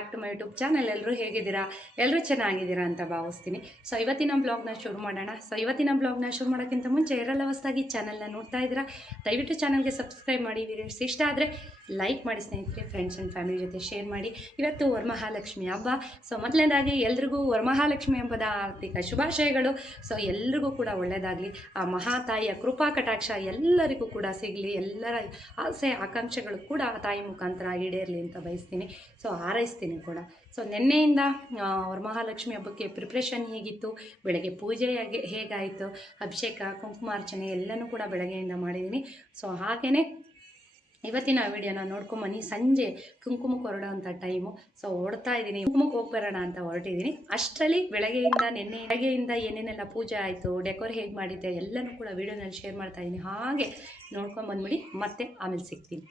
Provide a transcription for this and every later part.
Back to my YouTube channel. ಎಲ್ಲರೂ ಹೇಗಿದ್ದೀರಾ? ಎಲ್ಲರೂ ಚೆನ್ನಾಗಿದ್ದೀರಾ ಅಂತ ಭಾವಿಸ್ತೀನಿ. ಸೊ ಇವತ್ತಿನ ಬ್ಲಾಗ್ನ ಶುರು ಮಾಡೋಣ. ಸೊ ಇವತ್ತಿನ ಬ್ಲಾಗ್ನ ಶುರು ಮಾಡೋಕ್ಕಿಂತ ಮುಂಚೆ ಯಾರೆಲ್ಲ ಹೊಸದಾಗಿ ಚಾನಲ್ನ ನೋಡ್ತಾ ಇದ್ದೀರಾ ದಯವಿಟ್ಟು ಚಾನಲ್ಗೆ ಸಬ್ಸ್ಕ್ರೈಬ್ ಮಾಡಿ. ವಿಡಿಯೋಸ್ ಇಷ್ಟ ಆದರೆ ಲೈಕ್ ಮಾಡಿ ಸ್ನೇಹಿತರೆ, ಫ್ರೆಂಡ್ಸ್ ಆ್ಯಂಡ್ ಫ್ಯಾಮಿಲಿ ಜೊತೆ ಶೇರ್ ಮಾಡಿ. ಇವತ್ತು ವರಮಹಾಲಕ್ಷ್ಮಿ ಹಬ್ಬ. ಸೊ ಮೊದಲನೇದಾಗಿ ಎಲ್ರಿಗೂ ವರಮಹಾಲಕ್ಷ್ಮಿ ಹಬ್ಬದ ಆರ್ಥಿಕ ಶುಭಾಶಯಗಳು. ಸೊ ಎಲ್ರಿಗೂ ಕೂಡ ಒಳ್ಳೆಯದಾಗಲಿ, ಆ ಮಹಾತಾಯಿಯ ಕೃಪಾ ಕಟಾಕ್ಷ ಎಲ್ಲರಿಗೂ ಕೂಡ ಸಿಗಲಿ, ಎಲ್ಲರ ಆಸೆ ಆಕಾಂಕ್ಷೆಗಳು ಕೂಡ ಆ ತಾಯಿ ಮುಖಾಂತರ ಈಡೇರಲಿ ಅಂತ ಬಯಸ್ತೀನಿ. ಸೊ ಹಾರೈಸ್ತೀನಿ ಕೂಡ. ಸೊ ನಿನ್ನೆಯಿಂದ ವರಮಹಾಲಕ್ಷ್ಮಿ ಹಬ್ಬಕ್ಕೆ ಪ್ರಿಪ್ರೇಷನ್ ಹೇಗಿತ್ತು, ಬೆಳಗ್ಗೆ ಪೂಜೆ ಹೇಗಾಯಿತು, ಅಭಿಷೇಕ ಕುಂಕುಮಾರ್ಚನೆ ಎಲ್ಲನೂ ಕೂಡ ಬೆಳಗ್ಗೆಯಿಂದ ಮಾಡಿದ್ದೀನಿ. ಸೊ ಹಾಗೆಯೇ ಇವತ್ತಿನ ವಿಡಿಯೋನ ನೋಡ್ಕೊಂಬನ್ನಿ. ಸಂಜೆ ಕುಂಕುಮಕ್ಕೆ ಹೊರಡೋವಂಥ ಟೈಮು. ಸೊ ಓಡ್ತಾ ಇದ್ದೀನಿ, ಕುಂಕುಮಕ್ಕೆ ಹೋಗ್ಬರೋಣ ಅಂತ ಹೊರಟಿದ್ದೀನಿ. ಅಷ್ಟರಲ್ಲಿ ಬೆಳಗ್ಗೆಯಿಂದ ಏನೇನೆಲ್ಲ ಪೂಜೆ ಆಯಿತು, ಡೆಕೋರ್ ಹೇಗೆ ಮಾಡಿದ್ದೆ ಎಲ್ಲನೂ ಕೂಡ ವಿಡಿಯೋನಲ್ಲಿ ಶೇರ್ ಮಾಡ್ತಾ ಇದ್ದೀನಿ. ಹಾಗೆ ನೋಡ್ಕೊಂಬಂದ್ಬಿಡಿ, ಮತ್ತೆ ಆಮೇಲೆ ಸಿಗ್ತೀನಿ.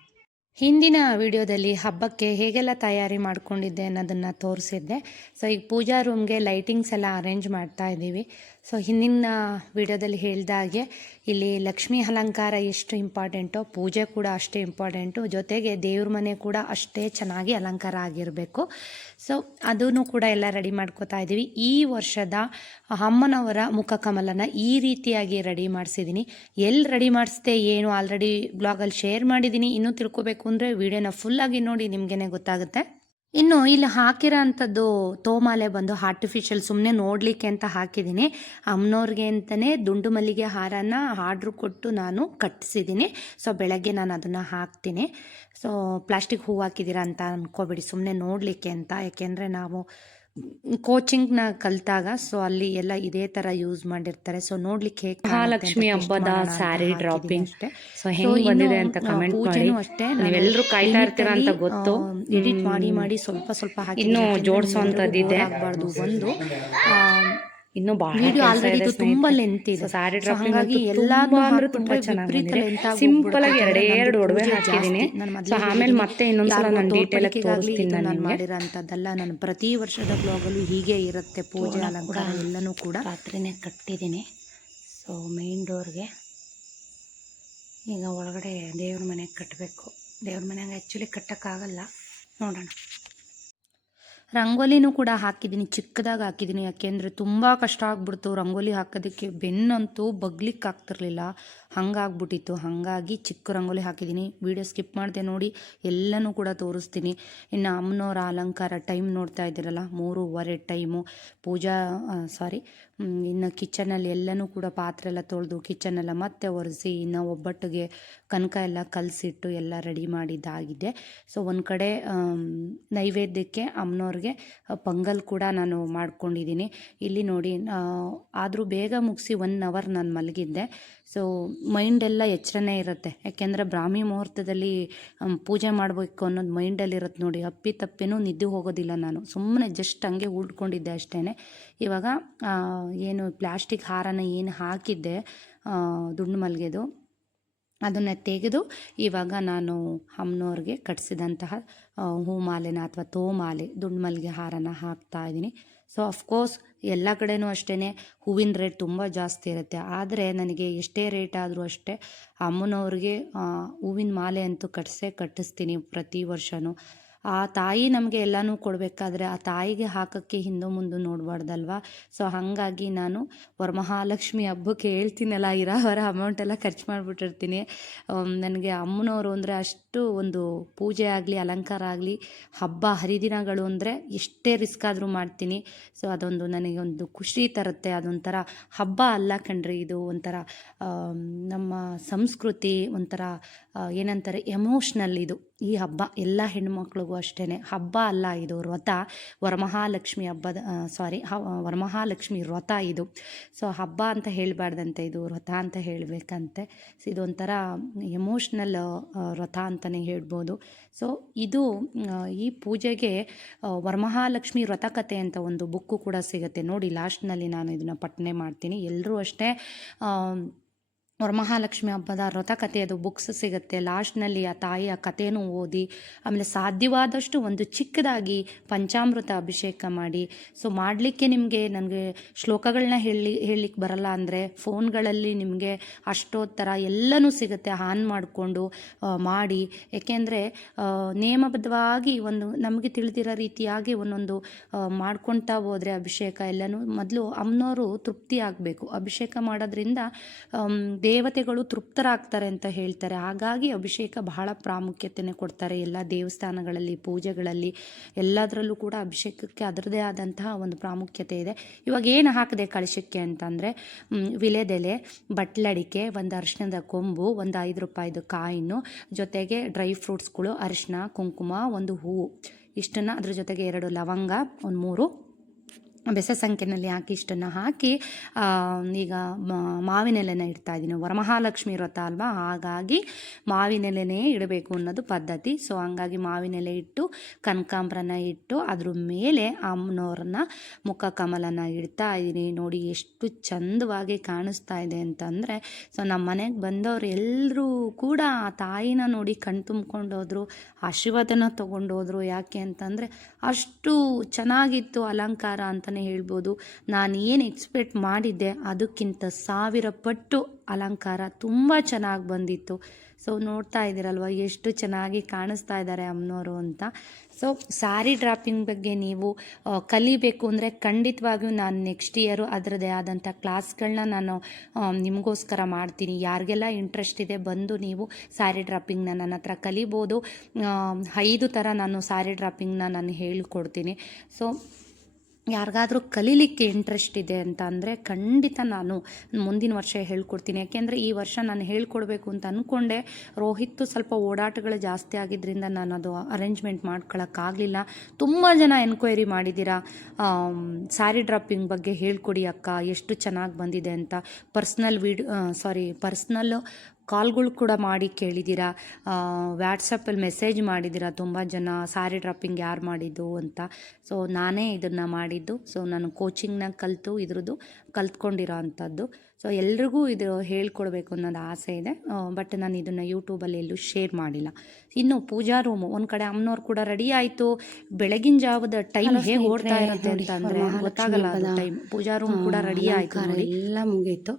ಹಿಂದಿನ ವಿಡಿಯೋದಲ್ಲಿ ಹಬ್ಬಕ್ಕೆ ಹೇಗೆಲ್ಲ ತಯಾರಿ ಮಾಡ್ಕೊಂಡಿದ್ದೆ ಅನ್ನೋದನ್ನು ತೋರಿಸಿದ್ದೆ. ಸೊ ಈಗ ಪೂಜಾ ರೂಮ್ಗೆ ಲೈಟಿಂಗ್ಸ್ ಎಲ್ಲ ಅರೇಂಜ್ ಮಾಡ್ತಾ ಇದ್ದೀವಿ. ಸೊ ಹಿಂದಿನ ವಿಡಿಯೋದಲ್ಲಿ ಹೇಳಿದಾಗೆ ಇಲ್ಲಿ ಲಕ್ಷ್ಮೀ ಅಲಂಕಾರ ಎಷ್ಟು ಇಂಪಾರ್ಟೆಂಟೋ ಪೂಜೆ ಕೂಡ ಅಷ್ಟೇ ಇಂಪಾರ್ಟೆಂಟು, ಜೊತೆಗೆ ದೇವ್ರ ಮನೆ ಕೂಡ ಅಷ್ಟೇ ಚೆನ್ನಾಗಿ ಅಲಂಕಾರ ಆಗಿರಬೇಕು. ಸೊ ಅದನ್ನು ಕೂಡ ಎಲ್ಲ ರೆಡಿ ಮಾಡ್ಕೋತಾ ಇದ್ದೀವಿ. ಈ ವರ್ಷದ ಅಮ್ಮನವರ ಮುಖಕಮಲನ ಈ ರೀತಿಯಾಗಿ ರೆಡಿ ಮಾಡಿಸಿದ್ದೀನಿ. ಎಲ್ಲಿ ರೆಡಿ ಮಾಡಿಸ್ದೆ ಏನು ಆಲ್ರೆಡಿ ಬ್ಲಾಗಲ್ಲಿ ಶೇರ್ ಮಾಡಿದ್ದೀನಿ. ಇನ್ನೂ ತಿಳ್ಕೊಬೇಕು ಅಂದರೆ ವಿಡಿಯೋನ ಫುಲ್ಲಾಗಿ ನೋಡಿ, ನಿಮಗೇ ಗೊತ್ತಾಗುತ್ತೆ. ಇನ್ನು ಇಲ್ಲಿ ಹಾಕಿರೋ ಅಂಥದ್ದು ತೋಮಾಲೆ ಬಂದು ಆರ್ಟಿಫಿಷಿಯಲ್, ಸುಮ್ಮನೆ ನೋಡಲಿಕ್ಕೆ ಅಂತ ಹಾಕಿದ್ದೀನಿ. ಅಮ್ಮನವ್ರಿಗೆ ಅಂತಲೇ ದುಂಡು ಮಲ್ಲಿಗೆ ಹಾರನ ಆರ್ಡ್ರ್ ಕೊಟ್ಟು ನಾನು ಕಟ್ಟಿಸಿದ್ದೀನಿ. ಸೊ ಬೆಳಗ್ಗೆ ನಾನು ಅದನ್ನು ಹಾಕ್ತೀನಿ. ಸೊ ಪ್ಲಾಸ್ಟಿಕ್ ಹೂವು ಹಾಕಿದ್ದೀರಾ ಅಂತ ಅಂದ್ಕೋಬೇಡಿ, ಸುಮ್ಮನೆ ನೋಡಲಿಕ್ಕೆ ಅಂತ. ಯಾಕೆಂದರೆ ನಾವು ಕೋಚಿಂಗ್ನ ಕಲಿತಾಗ ಸೊ ಅಲ್ಲಿ ಎಲ್ಲ ಇದೇ ಥರ ಯೂಸ್ ಮಾಡಿರ್ತಾರೆ. ಸೊ ನೋಡ್ಲಿಕ್ಕೆ ಮಹಾಲಕ್ಷ್ಮಿ ಹಬ್ಬದ ಸ್ಯಾರಿ ಡ್ರಾಪಿಂಗ್ ಸೊ ಹೆಂಗ್ ಬಂದಿದೆ ಅಂತ ಕಮೆಂಟ್ ಮಾಡಿ. ಅಷ್ಟೇ ನೀವೆಲ್ಲರೂ ಕಾಯ್ತಾ ಇರ್ತೀರಾ ಅಂತ ಗೊತ್ತು. ಎಡಿಟ್ ಮಾಡಿ ಸ್ವಲ್ಪ ಹಾಕಿ ಇನ್ನು ಜೋಡಿಸೋಂಥದ್ದಿದೆ. ಆಗಬಾರ್ದು. ಒಂದು ಇನ್ನು ಬಹಳ ವಿಡಿಯೋ ಆಲ್ರೆಡಿ ತುಂಬಾ ಲೆಂತ್ ಇದೆ. ಸ್ಯಾರಿ ಡ್ರಾಪಿಂಗ್ ಹಾಗಾಗಿ ತುಂಬಾ ಚೆನ್ನಾಗಿದೆ. ಸಿಂಪಲ್ ಆಗಿ ಎರಡು ಒಡವೆ ಹಾಕಿದ್ದೀನಿ. ಸೊ ಆಮೇಲೆ ಮತ್ತೆ ಇನ್ನೊಂದ್ಸಲ ನಾನು ಡೀಟೇಲ್ ಆಗಿ ತೋರಿಸ್ತೀನಿ. ನಾನು ಮಾಡಿರೋಂಥದ್ದಲ್ಲ, ನಾನು ಪ್ರತಿ ವರ್ಷದ ಬ್ಲಾಗಲ್ಲೂ ಹೀಗೆ ಇರುತ್ತೆ. ಪೂಜೆ ಅಲಂಕಾರ ಎಲ್ಲನೂ ಕೂಡ ರಾತ್ರಿನೇ ಕಟ್ಟಿದ್ದೀನಿ. ಸೊ ಮೇನ್ ಡೋರ್ಗೆ ಈಗ ಒಳಗಡೆ ದೇವ್ರ ಮನೆಗೆ ಕಟ್ಟಬೇಕು. ದೇವ್ರ ಮನೆಗೆ ಆ್ಯಕ್ಚುಲಿ ಕಟ್ಟೋಕ್ಕಾಗಲ್ಲ, ನೋಡೋಣ. ರಂಗೋಲಿನೂ ಕೂಡ ಹಾಕಿದ್ದೀನಿ, ಚಿಕ್ಕದಾಗಿ ಹಾಕಿದ್ದೀನಿ. ಯಾಕೆಂದರೆ ತುಂಬ ಕಷ್ಟ ಆಗ್ಬಿಡ್ತು ರಂಗೋಲಿ ಹಾಕೋದಕ್ಕೆ. ಬೆನ್ನಂತೂ ಬಗ್ಲಿಕ್ಕೆ ಆಗ್ತಿರ್ಲಿಲ್ಲ, ಹಂಗಾಗ್ಬಿಟ್ಟಿತ್ತು. ಹಾಗಾಗಿ ಚಿಕ್ಕ ರಂಗೋಲಿ ಹಾಕಿದ್ದೀನಿ. ವಿಡಿಯೋ ಸ್ಕಿಪ್ ಮಾಡಿದೆ ನೋಡಿ, ಎಲ್ಲನೂ ಕೂಡ ತೋರಿಸ್ತೀನಿ. ಇನ್ನು ಅಮ್ಮನವರ ಅಲಂಕಾರ ಟೈಮ್ ನೋಡ್ತಾ ಇದ್ದೀರಲ್ಲ, 3:15 ಟೈಮು. ಇನ್ನು ಕಿಚನಲ್ಲಿ ಎಲ್ಲನೂ ಕೂಡ ಪಾತ್ರೆ ಎಲ್ಲ ತೊಳೆದು ಕಿಚನೆಲ್ಲ ಮತ್ತೆ ಒರೆಸಿ, ಇನ್ನು ಒಬ್ಬಟ್ಟಿಗೆ ಕನಕ ಎಲ್ಲ ಕಲಸಿಟ್ಟು ಎಲ್ಲ ರೆಡಿ ಮಾಡಿದ್ದಾಗಿದೆ. ಸೊ ಒಂದು ಕಡೆ ನೈವೇದ್ಯಕ್ಕೆ ಅಮ್ಮನವ್ರಿಗೆ ಪೊಂಗಲ್ ಕೂಡ ನಾನು ಮಾಡ್ಕೊಂಡಿದ್ದೀನಿ. ಇಲ್ಲಿ ನೋಡಿ, ಆದರೂ ಬೇಗ ಮುಗಿಸಿ 1 hour ನಾನು ಮಲಗಿದ್ದೆ. ಸೊ ಮೈಂಡೆಲ್ಲ ಎಚ್ಚರನೇ ಇರುತ್ತೆ. ಯಾಕೆಂದರೆ ಬ್ರಾಹ್ಮಿ ಮುಹೂರ್ತದಲ್ಲಿ ಪೂಜೆ ಮಾಡಬೇಕು ಅನ್ನೋದು ಮೈಂಡಲ್ಲಿ ಇರುತ್ತೆ ನೋಡಿ. ತಪ್ಪಿನೂ ನಿದ್ದೆ ಹೋಗೋದಿಲ್ಲ. ನಾನು ಸುಮ್ಮನೆ ಜಸ್ಟ್ ಹಂಗೆ ಉಳ್ಕೊಂಡಿದ್ದೆ ಅಷ್ಟೇ. ಇವಾಗ ಏನು ಪ್ಲಾಸ್ಟಿಕ್ ಹಾರನ ಏನು ಹಾಕಿದ್ದೆ ದುಂಡು ಮಲ್ಲಿಗೆದು, ಅದನ್ನು ತೆಗೆದು ಇವಾಗ ನಾನು ಅಮ್ಮನವ್ರಿಗೆ ಕಟ್ಟಿಸಿದಂತಹ ಹೂಮಾಲೆನ ಅಥವಾ ತೋಮಾಲೆ ದುಂಡು ಮಲ್ಲಿಗೆ ಹಾರನ ಹಾಕ್ತಾ ಇದ್ದೀನಿ. ಸೊ ಅಫ್ಕೋರ್ಸ್ ಎಲ್ಲ ಕಡೆನೂ ಅಷ್ಟೇ ಹೂವಿನ ರೇಟ್ ತುಂಬ ಜಾಸ್ತಿ ಇರುತ್ತೆ. ಆದರೆ ನನಗೆ ಎಷ್ಟೇ ರೇಟ್ ಆದರೂ ಅಷ್ಟೇ ಅಮ್ಮನವ್ರಿಗೆ ಹೂವಿನ ಮಾಲೆ ಅಂತೂ ಕಟ್ಟಿಸ್ತೀನಿ ಪ್ರತಿ ವರ್ಷವೂ. ಆ ತಾಯಿ ನಮಗೆ ಎಲ್ಲನೂ ಕೊಡಬೇಕಾದ್ರೆ ಆ ತಾಯಿಗೆ ಹಾಕೋಕ್ಕೆ ಹಿಂದೆ ಮುಂದೆ ನೋಡಬಾರ್ದಲ್ವ. ಸೊ ಹಾಗಾಗಿ ನಾನು ವರಮಹಾಲಕ್ಷ್ಮಿ ಹಬ್ಬಕ್ಕೆ ಹೇಳ್ತೀನಲ್ಲ, ಇರೋವರ ಅಮೌಂಟೆಲ್ಲ ಖರ್ಚು ಮಾಡಿಬಿಟ್ಟಿರ್ತೀನಿ. ನನಗೆ ಅಮ್ಮನವರು ಅಂದರೆ ಅಷ್ಟು ಒಂದು ಪೂಜೆ ಆಗಲಿ ಅಲಂಕಾರ ಆಗಲಿ ಹಬ್ಬ ಹರಿದಿನಗಳು ಅಂದರೆ ಎಷ್ಟೇ ರಿಸ್ಕ್ ಆದರೂ ಮಾಡ್ತೀನಿ. ಸೊ ಅದೊಂದು ನನಗೆ ಒಂದು ಖುಷಿ ತರುತ್ತೆ. ಅದೊಂಥರ ಹಬ್ಬ ಅಲ್ಲ ಕಣ್ರಿ, ಇದು ಒಂಥರ ನಮ್ಮ ಸಂಸ್ಕೃತಿ, ಒಂಥರ ಏನಂತಾರೆ ಎಮೋಷ್ನಲ್ ಇದು ಈ ಹಬ್ಬ. ಎಲ್ಲ ಹೆಣ್ಮಕ್ಳಿಗೂ ಅಷ್ಟೇ ಹಬ್ಬ ಅಲ್ಲ, ಇದು ವ್ರತ. ವರಮಹಾಲಕ್ಷ್ಮಿ ವರಮಹಾಲಕ್ಷ್ಮಿ ವ್ರತ ಇದು. ಸೊ ಹಬ್ಬ ಅಂತ ಹೇಳಬಾರ್ದಂತೆ, ಇದು ವ್ರತ ಅಂತ ಹೇಳಬೇಕಂತೆ. ಸೊ ಇದೊಂಥರ ಎಮೋಷ್ನಲ್ ವ್ರತ ಅಂತಲೇ ಹೇಳ್ಬೋದು. ಸೊ ಇದು ಈ ಪೂಜೆಗೆ ವರಮಹಾಲಕ್ಷ್ಮಿ ವ್ರತಕಥೆ ಅಂತ ಒಂದು ಬುಕ್ಕು ಕೂಡ ಸಿಗುತ್ತೆ ನೋಡಿ. ಲಾಸ್ಟ್ನಲ್ಲಿ ನಾನು ಇದನ್ನು ಪಠನೆ ಮಾಡ್ತೀನಿ. ಎಲ್ಲರೂ ಅಷ್ಟೇ ವರಮಹಾಲಕ್ಷ್ಮಿ ಹಬ್ಬದ ವ್ರತಕಥೆಯದು ಬುಕ್ಸ್ ಸಿಗುತ್ತೆ. ಲಾಸ್ಟ್ನಲ್ಲಿ ಆ ತಾಯಿಯ ಕಥೆನೂ ಓದಿ, ಆಮೇಲೆ ಸಾಧ್ಯವಾದಷ್ಟು ಒಂದು ಚಿಕ್ಕದಾಗಿ ಪಂಚಾಮೃತ ಅಭಿಷೇಕ ಮಾಡಿ. ಸೊ ಮಾಡಲಿಕ್ಕೆ ನಿಮಗೆ ನನಗೆ ಶ್ಲೋಕಗಳನ್ನ ಹೇಳಲಿಕ್ಕೆ ಬರಲ್ಲ ಅಂದರೆ ಫೋನ್ಗಳಲ್ಲಿ ನಿಮಗೆ ಅಷ್ಟೋತ್ತರ ಎಲ್ಲನೂ ಸಿಗುತ್ತೆ, ಆನ್ ಮಾಡಿಕೊಂಡು ಮಾಡಿ. ಏಕೆಂದರೆ ನಿಯಮಬದ್ಧವಾಗಿ ಒಂದು ನಮಗೆ ತಿಳಿದಿರೋ ರೀತಿಯಾಗಿ ಒಂದೊಂದು ಮಾಡ್ಕೊಳ್ತಾ ಹೋದರೆ ಅಭಿಷೇಕ ಎಲ್ಲನೂ ಮೊದಲು ಅಮ್ಮನವರು ತೃಪ್ತಿ ಆಗಬೇಕು. ಅಭಿಷೇಕ ಮಾಡೋದ್ರಿಂದ ದೇವತೆಗಳು ತೃಪ್ತರಾಗ್ತಾರೆ ಅಂತ ಹೇಳ್ತಾರೆ. ಹಾಗಾಗಿ ಅಭಿಷೇಕ ಬಹಳ ಪ್ರಾಮುಖ್ಯತೆಯನ್ನು ಕೊಡ್ತಾರೆ ಎಲ್ಲ ದೇವಸ್ಥಾನಗಳಲ್ಲಿ, ಪೂಜೆಗಳಲ್ಲಿ, ಎಲ್ಲದರಲ್ಲೂ ಕೂಡ ಅಭಿಷೇಕಕ್ಕೆ ಅದರದೇ ಆದಂತಹ ಒಂದು ಪ್ರಾಮುಖ್ಯತೆ ಇದೆ. ಇವಾಗ ಏನು ಹಾಕಿದೆ ಕಳಶಕ್ಕೆ ಅಂತಂದರೆ ವಿಳೆದೆಲೆ, ಬಟ್ಲಡಿಕೆ, ಒಂದು ಅರಿಶಿಣದ ಕೊಂಬು, ಒಂದು 5 ರೂಪಾಯಿದು ಕಾಯಿನು, ಜೊತೆಗೆ ಡ್ರೈ ಫ್ರೂಟ್ಸ್ಗಳು, ಅರಿಶಿಣ, ಕುಂಕುಮ, ಒಂದು ಹೂವು, ಇಷ್ಟನ್ನು ಅದ್ರ ಜೊತೆಗೆ 2 ಲವಂಗ, ಒಂದು 3 ಬೆಸ ಸಂಖ್ಯೆಯಲ್ಲಿ ಹಾಕಿ ಇಷ್ಟನ್ನು ಹಾಕಿ ಈಗ ಮಾವಿನೆಲೆನ ಇಡ್ತಾ ಇದ್ದೀನಿ. ವರಮಹಾಲಕ್ಷ್ಮಿ ವ್ರತ ಅಲ್ವಾ, ಹಾಗಾಗಿ ಮಾವಿನೆಲೆನೇ ಇಡಬೇಕು ಅನ್ನೋದು ಪದ್ಧತಿ. ಸೊ ಹಂಗಾಗಿ ಮಾವಿನೆಲೆ ಇಟ್ಟು ಕನಕಾಂಬ್ರನ ಇಟ್ಟು ಅದ್ರ ಮೇಲೆ ಅಮ್ಮನವ್ರನ್ನ ಮುಖ ಕಮಲನ ಇಡ್ತಾ ಇದ್ದೀನಿ. ನೋಡಿ ಎಷ್ಟು ಚಂದವಾಗಿ ಕಾಣಿಸ್ತಾ ಇದೆ ಅಂತಂದರೆ. ಸೊ ನಮ್ಮ ಮನೆಗೆ ಬಂದವರು ಎಲ್ಲರೂ ಕೂಡ ಆ ತಾಯಿನ ನೋಡಿ ಕಣ್ ತುಂಬ್ಕೊಂಡೋದ್ರು, ಆಶೀರ್ವಾದನ ತೊಗೊಂಡೋದ್ರು. ಯಾಕೆ ಅಂತಂದರೆ ಅಷ್ಟು ಚೆನ್ನಾಗಿತ್ತು ಅಲಂಕಾರ ಅಂತಲೇ ಹೇಳ್ಬೋದು. ನಾನು ಏನು ಎಕ್ಸ್ಪೆಕ್ಟ್ ಮಾಡಿದ್ದೆ ಅದಕ್ಕಿಂತ 1000 ಪಟ್ಟು ಅಲಂಕಾರ ತುಂಬ ಚೆನ್ನಾಗಿ ಬಂದಿತ್ತು. ಸೊ ನೋಡ್ತಾ ಇದ್ದೀರಲ್ವ ಎಷ್ಟು ಚೆನ್ನಾಗಿ ಕಾಣಿಸ್ತಾ ಇದ್ದಾರೆ ಅಮ್ಮನವರು ಅಂತ. ಸೊ ಸ್ಯಾರಿ ಡ್ರಾಪಿಂಗ್ ಬಗ್ಗೆ ನೀವು ಕಲಿಬೇಕು ಅಂದರೆ ಖಂಡಿತವಾಗಿಯೂ ನಾನು ನೆಕ್ಸ್ಟ್ ಇಯರು ಅದರದ್ದೇ ಆದಂಥ ಕ್ಲಾಸ್ಗಳನ್ನ ನಾನು ನಿಮಗೋಸ್ಕರ ಮಾಡ್ತೀನಿ. ಯಾರಿಗೆಲ್ಲ ಇಂಟ್ರೆಸ್ಟ್ ಇದೆ ಬಂದು ನೀವು ಸ್ಯಾರಿ ಡ್ರಾಪಿಂಗ್ನ ನನ್ನ ಹತ್ರ ಕಲಿಬೋದು. 5 ಥರ ನಾನು ಸ್ಯಾರಿ ಡ್ರಾಪಿಂಗ್ನ ನಾನು ಹೇಳ್ಕೊಡ್ತೀನಿ. ಸೊ ಯಾರಿಗಾದರೂ ಕಲೀಲಿಕ್ಕೆ ಇಂಟ್ರೆಸ್ಟ್ ಇದೆ ಅಂತ ಅಂದರೆ ಖಂಡಿತ ನಾನು ಮುಂದಿನ ವರ್ಷ ಹೇಳ್ಕೊಡ್ತೀನಿ. ಯಾಕೆಂದರೆ ಈ ವರ್ಷ ನಾನು ಹೇಳ್ಕೊಡ್ಬೇಕು ಅಂತ ಅಂದ್ಕೊಂಡೆ. ರೋಹಿತ್ತು ಸ್ವಲ್ಪ ಓಡಾಟಗಳು ಜಾಸ್ತಿ ಆಗಿದ್ದರಿಂದ ನಾನು ಅದು ಅರೇಂಜ್ಮೆಂಟ್ ಮಾಡ್ಕೊಳ್ಳೋಕ್ಕಾಗಲಿಲ್ಲ. ತುಂಬ ಜನ ಎನ್ಕ್ವೈರಿ ಮಾಡಿದ್ದೀರಾ ಸ್ಯಾರಿ ಡ್ರಾಪಿಂಗ್ ಬಗ್ಗೆ ಹೇಳ್ಕೊಡಿ ಅಕ್ಕ, ಎಷ್ಟು ಚೆನ್ನಾಗಿ ಬಂದಿದೆ ಅಂತ. ಪರ್ಸ್ನಲ್ ಕಾಲ್ಗಳು ಕೂಡ ಮಾಡಿ ಕೇಳಿದ್ದೀರಾ, ವ್ಯಾಟ್ಸಪ್ಪಲ್ಲಿ ಮೆಸೇಜ್ ಮಾಡಿದ್ದೀರಾ ತುಂಬ ಜನ, ಸ್ಯಾರಿ ಡ್ರಾಪಿಂಗ್ ಯಾರು ಮಾಡಿದ್ದು ಅಂತ. ಸೊ ನಾನೇ ಇದನ್ನು ಮಾಡಿದ್ದು. ಸೊ ನಾನು ಕೋಚಿಂಗ್ನ ಇದ್ರದ್ದು ಕಲ್ತ್ಕೊಂಡಿರೋ ಅಂಥದ್ದು. ಸೊ ಎಲ್ರಿಗೂ ಇದು ಹೇಳ್ಕೊಡ್ಬೇಕು ಅನ್ನೋದು ಆಸೆ ಇದೆ. ಬಟ್ ನಾನು ಇದನ್ನು ಯೂಟ್ಯೂಬಲ್ಲಿ ಎಲ್ಲೂ ಶೇರ್ ಮಾಡಿಲ್ಲ. ಇನ್ನು ಪೂಜಾ ರೂಮು ಒಂದು ಕಡೆ ಅಮ್ಮನವ್ರು ಕೂಡ ರೆಡಿ ಆಯಿತು. ಬೆಳಗಿನ ಜಾವದ ಟೈಮ್ ಹೇಗೆ ಓಡ್ತಾ ಇರುತ್ತೆ ಅಂತಂದರೆ ಗೊತ್ತಾಗಲ್ಲ ಅದು ಟೈಮ್. ಪೂಜಾ ರೂಮ್ ಕೂಡ ರೆಡಿ ಆಯಿತು ನೋಡಿ, ಎಲ್ಲ ಮುಗೀತು.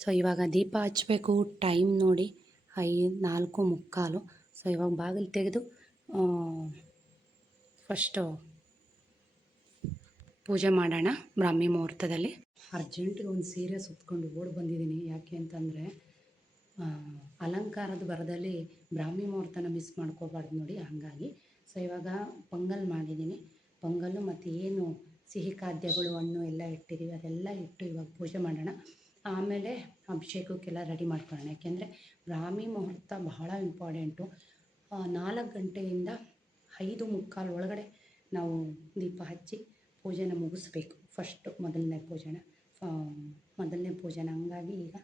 ಸೊ ಇವಾಗ ದೀಪ ಹಚ್ಚಬೇಕು. ಟೈಮ್ ನೋಡಿ 4:45. ಸೊ ಇವಾಗ ಬಾಗಿಲು ತೆಗೆದು ಫಸ್ಟು ಪೂಜೆ ಮಾಡೋಣ ಬ್ರಾಹ್ಮಿ ಮುಹೂರ್ತದಲ್ಲಿ. ಅರ್ಜೆಂಟಿಗೆ ಒಂದು ಸೀರೆ ಸುತ್ಕೊಂಡು ಓಡಿ ಬಂದಿದ್ದೀನಿ. ಯಾಕೆ ಅಂತಂದರೆ ಅಲಂಕಾರದ ಬರದಲ್ಲಿ ಬ್ರಾಹ್ಮಿ ಮುಹೂರ್ತನ ಮಿಸ್ ಮಾಡ್ಕೋಬಾರ್ದು ನೋಡಿ, ಹಾಗಾಗಿ. ಸೊ ಇವಾಗ ಪೊಂಗಲ್ ಮಾಡಿದ್ದೀನಿ. ಪೊಂಗಲ್ಲು ಮತ್ತು ಏನು ಸಿಹಿ ಖಾದ್ಯಗಳು, ಹಣ್ಣು ಎಲ್ಲ ಇಟ್ಟಿದ್ದೀವಿ, ಅದೆಲ್ಲ ಇಟ್ಟು ಇವಾಗ ಪೂಜೆ ಮಾಡೋಣ. ಆಮೇಲೆ ಅಭಿಷೇಕಕ್ಕೆಲ್ಲ ರೆಡಿ ಮಾಡ್ಕೊಳ್ಳೋಣ. ಯಾಕೆಂದರೆ ಬ್ರಾಹ್ಮಿ ಮುಹೂರ್ತ ಬಹಳ ಇಂಪಾರ್ಟೆಂಟು. 4 ಗಂಟೆಯಿಂದ 5:45 ಒಳಗಡೆ ನಾವು ದೀಪ ಹಚ್ಚಿ ಪೂಜೆನ ಮುಗಿಸ್ಬೇಕು. ಮೊದಲನೇ ಪೂಜೆನ ಹಂಗಾಗಿ ಈಗ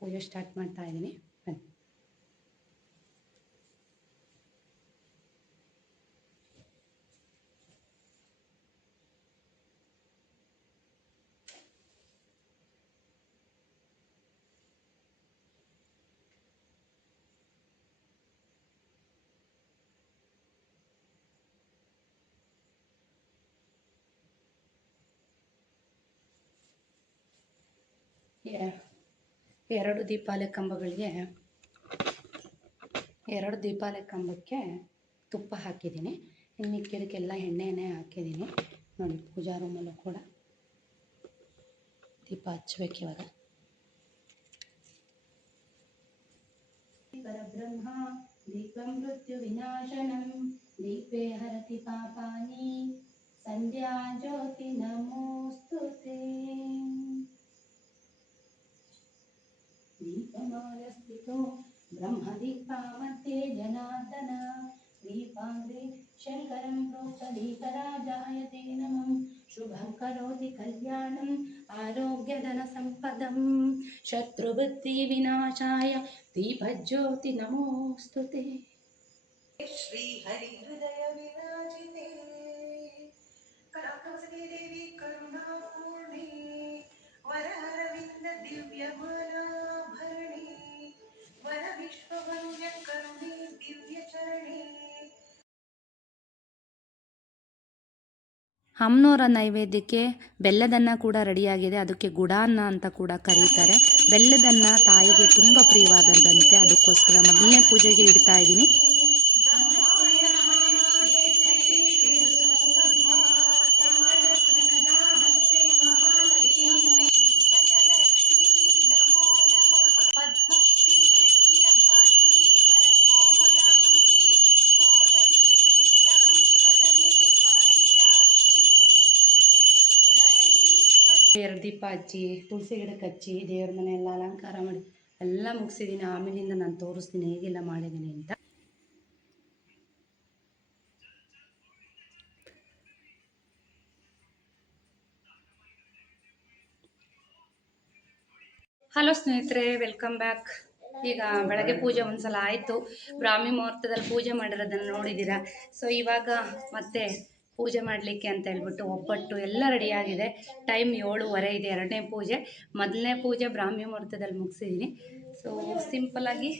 ಪೂಜೆ ಸ್ಟಾರ್ಟ್ ಮಾಡ್ತಾ ಇದ್ದೀನಿ. ಬನ್ನಿ. ಎರಡು ದೀಪಾಲೆ ಕಂಬಕ್ಕೆ ತುಪ್ಪ ಹಾಕಿದ್ದೀನಿ. ಇನ್ನು ಮಿಕ್ಕಿದಕ್ಕೆಲ್ಲ ಎಣ್ಣೆನೇ ಹಾಕಿದ್ದೀನಿ ನೋಡಿ. ಪೂಜಾ ರೂಮಲ್ಲೂ ಕೂಡ ದೀಪ ಹಚ್ಬೇಕು ಇವಾಗ. ಪರಬ್ರಹ್ಮ ದೀಪಂ ಮೃತ್ಯು ವಿನಾಶನಂ ದೀಪೇ ಹರತಿ ಪಾಪಾನಿ ಸಂಧ್ಯಾ ಜ್ಯೋತಿ ನಮೋಸ್ತುತೇ. ದೀಪಮಾಲಸ್ಥಿತೋ ಬ್ರಹ್ಮದೀಪಾ ಮಧ್ಯೆ ಜನಾರ್ದನ ದೀಪಾಂಗ್ರೆ ಶಂಕರಂ ಪ್ರೋಕ್ತ ದೀಪರಾಜಾಯತೆ ನಮಃ ಶುಭಂ ಕರೋತಿ ಕಲ್ಯಾಣಂ ಆರೋಗ್ಯಧನ ಸಂಪದಂ ಶತ್ರುಬುದ್ಧಿ ವಿನಾಶಾಯ ದೀಪಜ್ಯೋತಿ ನಮೋಸ್ತುತೆ. श्री हरि हृदय विराजिते कराकौसले देवी करुणापूर्णे वरहरविंद दिव्यमालाभरणे ಅಮ್ಮನವರ ನೈವೇದ್ಯಕ್ಕೆ ಬೆಲ್ಲದನ್ನ ಕೂಡ ರೆಡಿಯಾಗಿದೆ. ಅದಕ್ಕೆ ಗುಡಾನ್ನ ಅಂತ ಕೂಡ ಕರೀತಾರೆ. ಬೆಲ್ಲದನ್ನ ತಾಯಿಗೆ ತುಂಬ ಪ್ರಿಯವಾದದ್ದಂತೆ, ಅದಕ್ಕೋಸ್ಕರ ಮೊದಲನೇ ಪೂಜೆಗೆ ಇಡ್ತಾ ಇದ್ದೀನಿ. ಎರಡು ದೀಪ ಹಚ್ಚಿ, ತುಳಸಿ ಗಿಡಕ್ಕೆ ಹಚ್ಚಿ, ದೇವ್ರ ಮನೆ ಎಲ್ಲ ಅಲಂಕಾರ ಮಾಡಿ ಎಲ್ಲ ಮುಗಿಸಿದ್ದೀನಿ. ಆಮೇಲಿಂದ ನಾನು ತೋರಿಸ್ತೀನಿ ಹೇಗೆಲ್ಲ ಮಾಡಿದ್ದೀನಿ ಅಂತ. ಹಲೋ ಸ್ನೇಹಿತರೆ, ವೆಲ್ಕಮ್ ಬ್ಯಾಕ್. ಈಗ ಬೆಳಗ್ಗೆ ಪೂಜೆ ಒಂದ್ಸಲ ಆಯಿತು. ಬ್ರಾಹ್ಮಿ ಮುಹೂರ್ತದಲ್ಲಿ ಪೂಜೆ ಮಾಡಿರೋದನ್ನು ನೋಡಿದ್ದೀರಾ. ಸೊ ಇವಾಗ ಮತ್ತೆ ಪೂಜೆ ಮಾಡಲಿಕ್ಕೆ ಅಂತ ಹೇಳ್ಬಿಟ್ಟು ಒಬ್ಬಟ್ಟು ಎಲ್ಲ ರೆಡಿಯಾಗಿದೆ. ಟೈಮ್ 7:30 ಇದೆ. ಎರಡನೇ ಪೂಜೆ, ಮೊದಲನೇ ಪೂಜೆ ಬ್ರಾಹ್ಮಿ ಮುಹೂರ್ತದಲ್ಲಿ ಮುಗಿಸಿದ್ದೀನಿ. ಸೊ ಸಿಂಪಲ್ಲಾಗಿ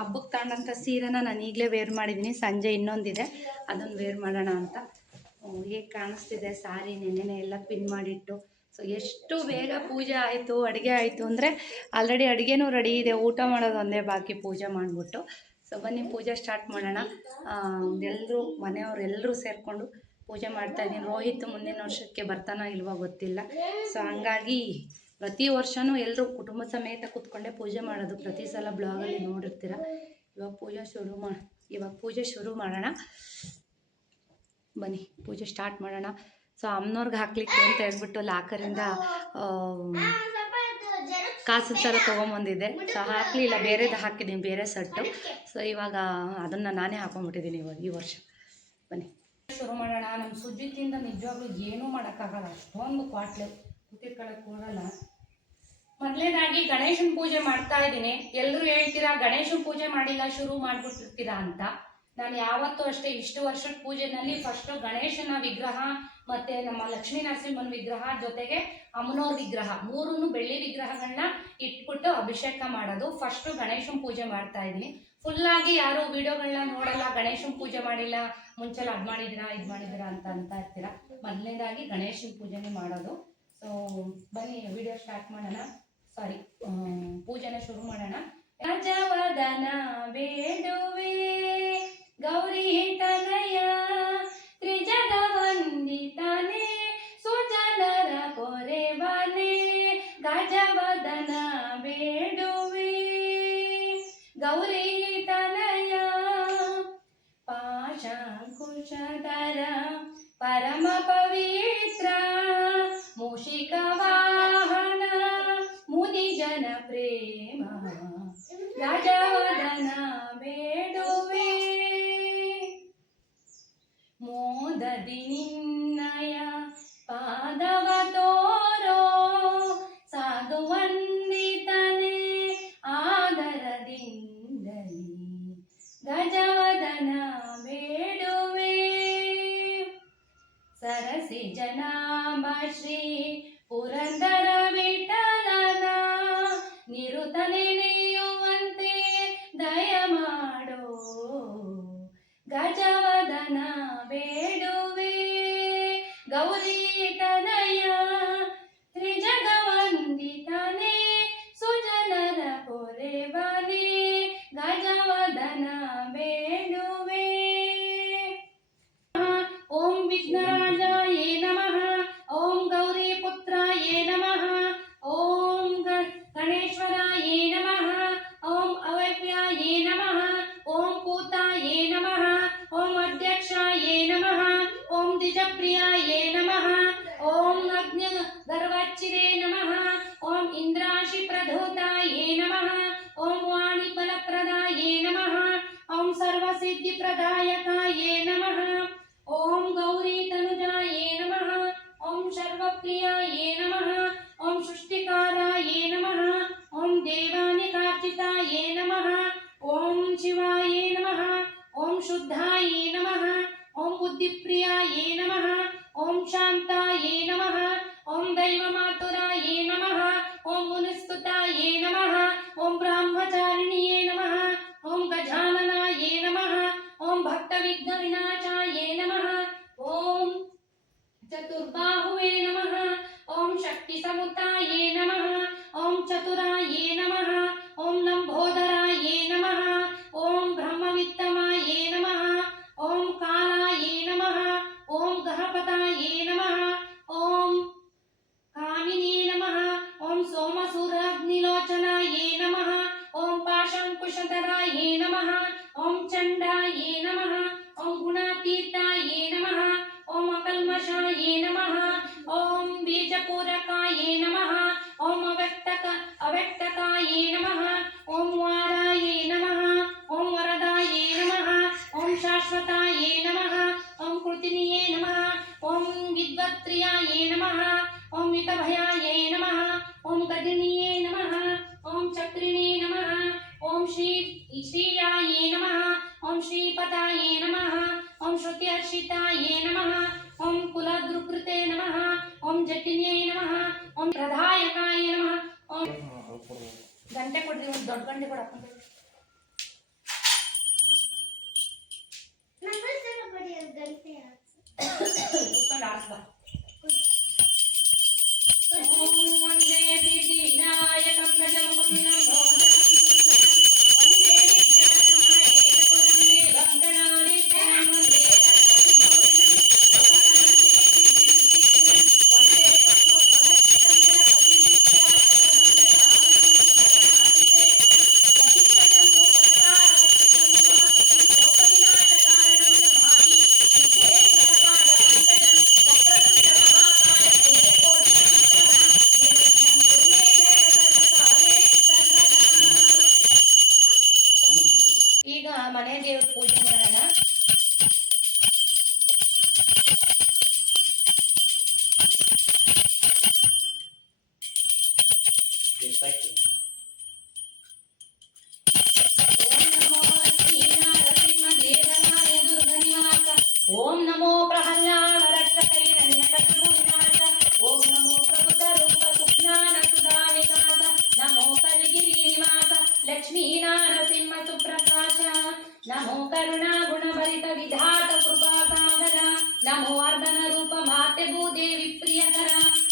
ಹಬ್ಬಕ್ಕೆ ತಗೊಂಡಂಥ ಸೀರೆನ ನಾನು ಈಗಲೇ ವೇರ್ ಮಾಡಿದ್ದೀನಿ. ಸಂಜೆ ಇನ್ನೊಂದಿದೆ, ಅದನ್ನು ವೇರ್ ಮಾಡೋಣ ಅಂತ. ಹೇಗೆ ಕಾಣಿಸ್ತಿದೆ ಸಾರಿ, ನೆನ್ನೆನೆ ಎಲ್ಲ ಪಿನ್ ಮಾಡಿಟ್ಟು. ಸೊ ಎಷ್ಟು ಬೇಗ ಪೂಜೆ ಆಯಿತು, ಅಡುಗೆ ಆಯಿತು ಅಂದರೆ ಆಲ್ರೆಡಿ ಅಡುಗೆನೂ ರೆಡಿ ಇದೆ. ಊಟ ಮಾಡೋದು ಒಂದೇ ಬಾಕಿ ಪೂಜೆ ಮಾಡಿಬಿಟ್ಟು. ಸೊ ಬನ್ನಿ ಪೂಜೆ ಸ್ಟಾರ್ಟ್ ಮಾಡೋಣ. ಎಲ್ಲರೂ ಮನೆಯವ್ರು ಎಲ್ಲರೂ ಸೇರಿಕೊಂಡು ಪೂಜೆ ಮಾಡ್ತಾಯಿದ್ದೀನಿ. ರೋಹಿತ್ ಮುಂದಿನ ವರ್ಷಕ್ಕೆ ಬರ್ತಾನೋ ಇಲ್ವೋ ಗೊತ್ತಿಲ್ಲ. ಸೊ ಹಂಗಾಗಿ ಪ್ರತಿ ವರ್ಷವೂ ಎಲ್ಲರೂ ಕುಟುಂಬ ಸಮೇತ ಕೂತ್ಕೊಂಡೇ ಪೂಜೆ ಮಾಡೋದು. ಪ್ರತಿ ಸಲ ಬ್ಲಾಗಲ್ಲಿ ನೋಡಿರ್ತೀರ. ಇವಾಗ ಪೂಜೆ ಶುರು ಮಾಡೋಣ. ಬನ್ನಿ ಪೂಜೆ ಸ್ಟಾರ್ಟ್ ಮಾಡೋಣ. ಸೊ ಅಮ್ಮನವ್ರಿಗೆ ಹಾಕ್ಲಿಕ್ಕೆ ಅಂತ ಹೇಳ್ಬಿಟ್ಟು ಲಾಕರಿಂದ ಕಾಸಿನ ಸರ ತೊಗೊಂಬಂದಿದ್ದೆ. ಸೊ ಹಾಕಲಿಲ್ಲ, ಬೇರೆದು ಹಾಕಿದ್ದೀನಿ, ಬೇರೆ ಸೆಟ್ಟು. ಸೊ ಇವಾಗ ಅದನ್ನು ನಾನೇ ಹಾಕೊಂಡ್ಬಿಟ್ಟಿದ್ದೀನಿ ಇವಾಗ ಈ ವರ್ಷ. ಬನ್ನಿ ಶುರು ಮಾಡೋಣ. ನಮ್ಮ ಸುಜಿತಿಂದ ನಿಜವಾಗ್ಲೂ ಏನೂ ಮಾಡೋಕ್ಕಾಗಲ್ಲ, ಅಷ್ಟೊಂದು ಕ್ವಾಟ್ಲೆ ಕೂತಿರ್ಕೊಳ್ಳೋಕೆ ಹೋಗಲ್ಲ. ಮೊದಲನೇದಾಗಿ ಗಣೇಶನ ಪೂಜೆ ಮಾಡ್ತಾ ಇದ್ದೀನಿ. ಎಲ್ಲರೂ ಹೇಳ್ತೀರಾ ಗಣೇಶನ ಪೂಜೆ ಮಾಡಿಲ್ಲ, ಶುರು ಮಾಡಿಬಿಟ್ಟಿರ್ತೀರಾ ಅಂತ. ನಾನು ಯಾವತ್ತೂ ಅಷ್ಟೇ ಇಷ್ಟು ವರ್ಷದ ಪೂಜೆನಲ್ಲಿ ಫಸ್ಟು ಗಣೇಶನ ವಿಗ್ರಹ ಮತ್ತು ನಮ್ಮ ಲಕ್ಷ್ಮೀ ನರಸಿಂಹನ ವಿಗ್ರಹ ಜೊತೆಗೆ ಅಮ್ಮನವ್ರ ವಿಗ್ರಹ ಮೂರನ್ನು ಬೆಳ್ಳಿ ವಿಗ್ರಹಗಳನ್ನ ಇಟ್ಬಿಟ್ಟು ಅಭಿಷೇಕ ಮಾಡೋದು. ಫಸ್ಟು ಗಣೇಶನ ಪೂಜೆ ಮಾಡ್ತಾ ಇದ್ದೀನಿ. ಫುಲ್ಲಾಗಿ ಯಾರು ವಿಡಿಯೋಗಳನ್ನ ನೋಡಲ್ಲ, ಗಣೇಶನ ಪೂಜೆ ಮಾಡಿಲ್ಲ, ಮುಂಚೆಲ್ಲ ಅದು ಮಾಡಿದ್ದೀರಾ ಇದು ಮಾಡಿದ್ದೀರಾ ಅಂತ ಇರ್ತೀರ. ಮೊದಲನೇದಾಗಿ ಗಣೇಶನ ಪೂಜೆನೇ ಮಾಡೋದು. ಸೊ ಬನ್ನಿ ವಿಡಿಯೋ ಸ್ಟಾರ್ಟ್ ಮಾಡೋಣ. ಸಾರಿ, ಪೂಜೆನ ಶುರು ಮಾಡೋಣ. ರಾಜವದನ ಬೇಡುವೆ ಗೌರಿ ತನಯ ತ್ರಿಜಗ ವಂದಿತನೆ ಸುಜನರ ಪೊರೆವನೆ ಗಜವದನ ಬೇಡುವೆ ಗೌರಿ ತನಯ ಪಾಶಾಂಕುಶಧರ ಪರಮ ಪವಿತ್ರ ಮೂಷಿಕ ವಾಹನ ಮುನಿ ಜನ ಪ್ರೇಮ ಗಜವದನ ಬೇಡುವೆ ಮೋದದಿ ನಿನ್ನಯ ಪಾದವ ತೋರೋ ಸಾಧು ವಂದಿತನೆ ಆದರದಿಂದಲೇ ಗಜವದನ ಬೇಡುವೆ ಸರಸಿ ಜನಾಭ ಶ್ರೀ ಪುರಂದರ ವಿಠಲನ ನಿರುತ ನೆನೆಯುವಂತೆ ದಯ ಮಾಡೋ ಗಜವದನ ಬೇಡುವೆ ಗೌರಿ ತನಯ ತ್ರಿಜಗ ವಂದಿತನೆ ಸುಜನರ ಪೊರೆವನೆ ಗಜವದನ ಬೇಡುವೆ. ಓಂ ವಿಘ್ನರಾಜಾಯೇ ನಮಃ, ಓಂ ಗೌರಿ ಪುತ್ರಾಯೇ ನಮಃ, ಓಂ ಗಣೇಶ್ವರಾಯೇ ನಮಃ, ಓಂ ಅವ್ಯಯಾಯೇ ನಮಃ, ಓಂ ಕೂತಾಯೇ ನಮಃ, ಓಂ ಅಧ್ಯಕ್ಷಾಯೇ ನಮಃ, ಓಂ ದ್ವಿಜಪ್ರಿಯಾಯೇ ನಮಃ, ಓಂ ಅಗ್ನಿ ಗರ್ವಚ್ಚಿರೇ ನಮಃ, ಓಂ ಇಂದ್ರಾಶಿ ಪ್ರಧೋತಾಯೇ ನಮಃ, ಓಂ ವಾಣಿ ಫಲಪ್ರದಾಯೇ ನಮಃ, ಓಂ ಸರ್ವಸಿದ್ಧಿ ಪ್ರದಾಯಕಾಯೇ ನಮಃ, ಓಂ ಗೌರಿ ತನುಜಾಯೇ ನಮಃ, ಓಂ ಸರ್ವಪ್ರಿಯಾಯೇ ನಮಃ, ಓಂ ಸೃಷ್ಟಿಕಾರಾಯೇ ನಮಃ, ಓಂ ದೇವಾನಿಕಾರ್ಚಿತಾಯೇ ನಮಃ, ಓಂ ಶಿವಾಯೇ ನಮಃ, ಓಂ ಶುದ್ಧಾಯೇ ನಮಃ, ಓಂ ಬುದ್ಧಿಪ್ರಿಯಾಯೇ ನಮಃ, ಓಂ ಶಾಂತಾಯೇ ನಮಃ, ಓಂ ದೈವಮಾತುರಾಯೇ ನಮಃ, ಓಂ ಮುನಿಸ್ತುತಾಯೇ ನಮಃ, ಓಂ ಬ್ರಹ್ಮಚಾರಿಣಿಯೇ ನಮಃ, ಓಂ ಗಜಾನನಾಯೇ ನಮಃ, ಓಂ ಭಕ್ತ ವಿಘ್ನ ವಿನಾಶಾಯೇ ನಮಃ, ಓಂ नमः ॐ चतुराये नमः ॐ लम्बोदराये नमः ॐ ब्रह्मवित्तमाये नमः ॐ कालाये नमः ॐ गहपताये नमः ॐ कामिने नमः ॐ सोमसूराग्निलोचनाये नमः ॐ पाशाङ्कुशधराये नमः ॐ चण्डाये नमः ॐ गुणातीताये नमः ॐ अकल्मषाये नमः ॐ बीजपूरकाये नमः ॐ अव्यक्तकाये नमः ॐ वाराये नमः ॐ वरदाये नमः ॐ शाश्वताये नमः ॐ कृतिनिये नमः ॐ विद्वत्प्रियाये नमः ॐ मितभयाये नमः ॐ गदिनिये नमः ॐ चक्रिणे नमः ॐ श्रीयाये नमः ॐ श्रीपताये नमः ॐ श्रुत्यर्षिताये नमः ॐ कुलद्रुकृते नमः ॐ जटिन्ये नमः ॐ प्रधायकाय नमः ॐ ಗಂಟೆ ಕೊಡ್ರಿ ಒಂದು ದೊಡ್ಡ ಗಂಟೆ ಕೊಡಪ್ಪ ಕೂತ್ಕೊಂಡು ಆಡ್ಸ್ಬಾ ಓಂ ವಂದೇ ಸಿದ್ಧಿವಿನಾಯಕಂ ಗಜಮುಖಂ ವಂದೇ ವಿದ್ಯಾರಮಣೇಶಕುಲಂ ಗಂಗನಾದಿತ್ಯಂ ವಂದೇ ಈಗ ಮನೆ ದೇವ್ರ ಪೂಜೆ ಮಾಡೋಣ. ಓಂ ನಮೋ ಪ್ರಹ್ಲಾದ ರಕ್ಷಕೈ ರಣ್ಯಕಟು ವಿನಾಶ ಓಂ ನಮೋ ಪ್ರಭುತ ರೂಪ ಸುಜ್ಞಾನ ಸುಧಾ ವಿಕಾಸ ನಮೋ ಕಲಿಗಿರಿ ನಿವಾಸ ಲಕ್ಷ್ಮೀ ನಾರಸಿಂಹ ಸುಪ್ರಕಾಶ ನಮೋ ಕರುಣಾ ಗುಣಭರಿತ ವಿಧಾತ ಕೃಪಾ ಸಾಗರ ನಮೋ ಅರ್ಧನ ರೂಪ ಮಾತೆ ಭೂದೇವಿ ಪ್ರಿಯಕರ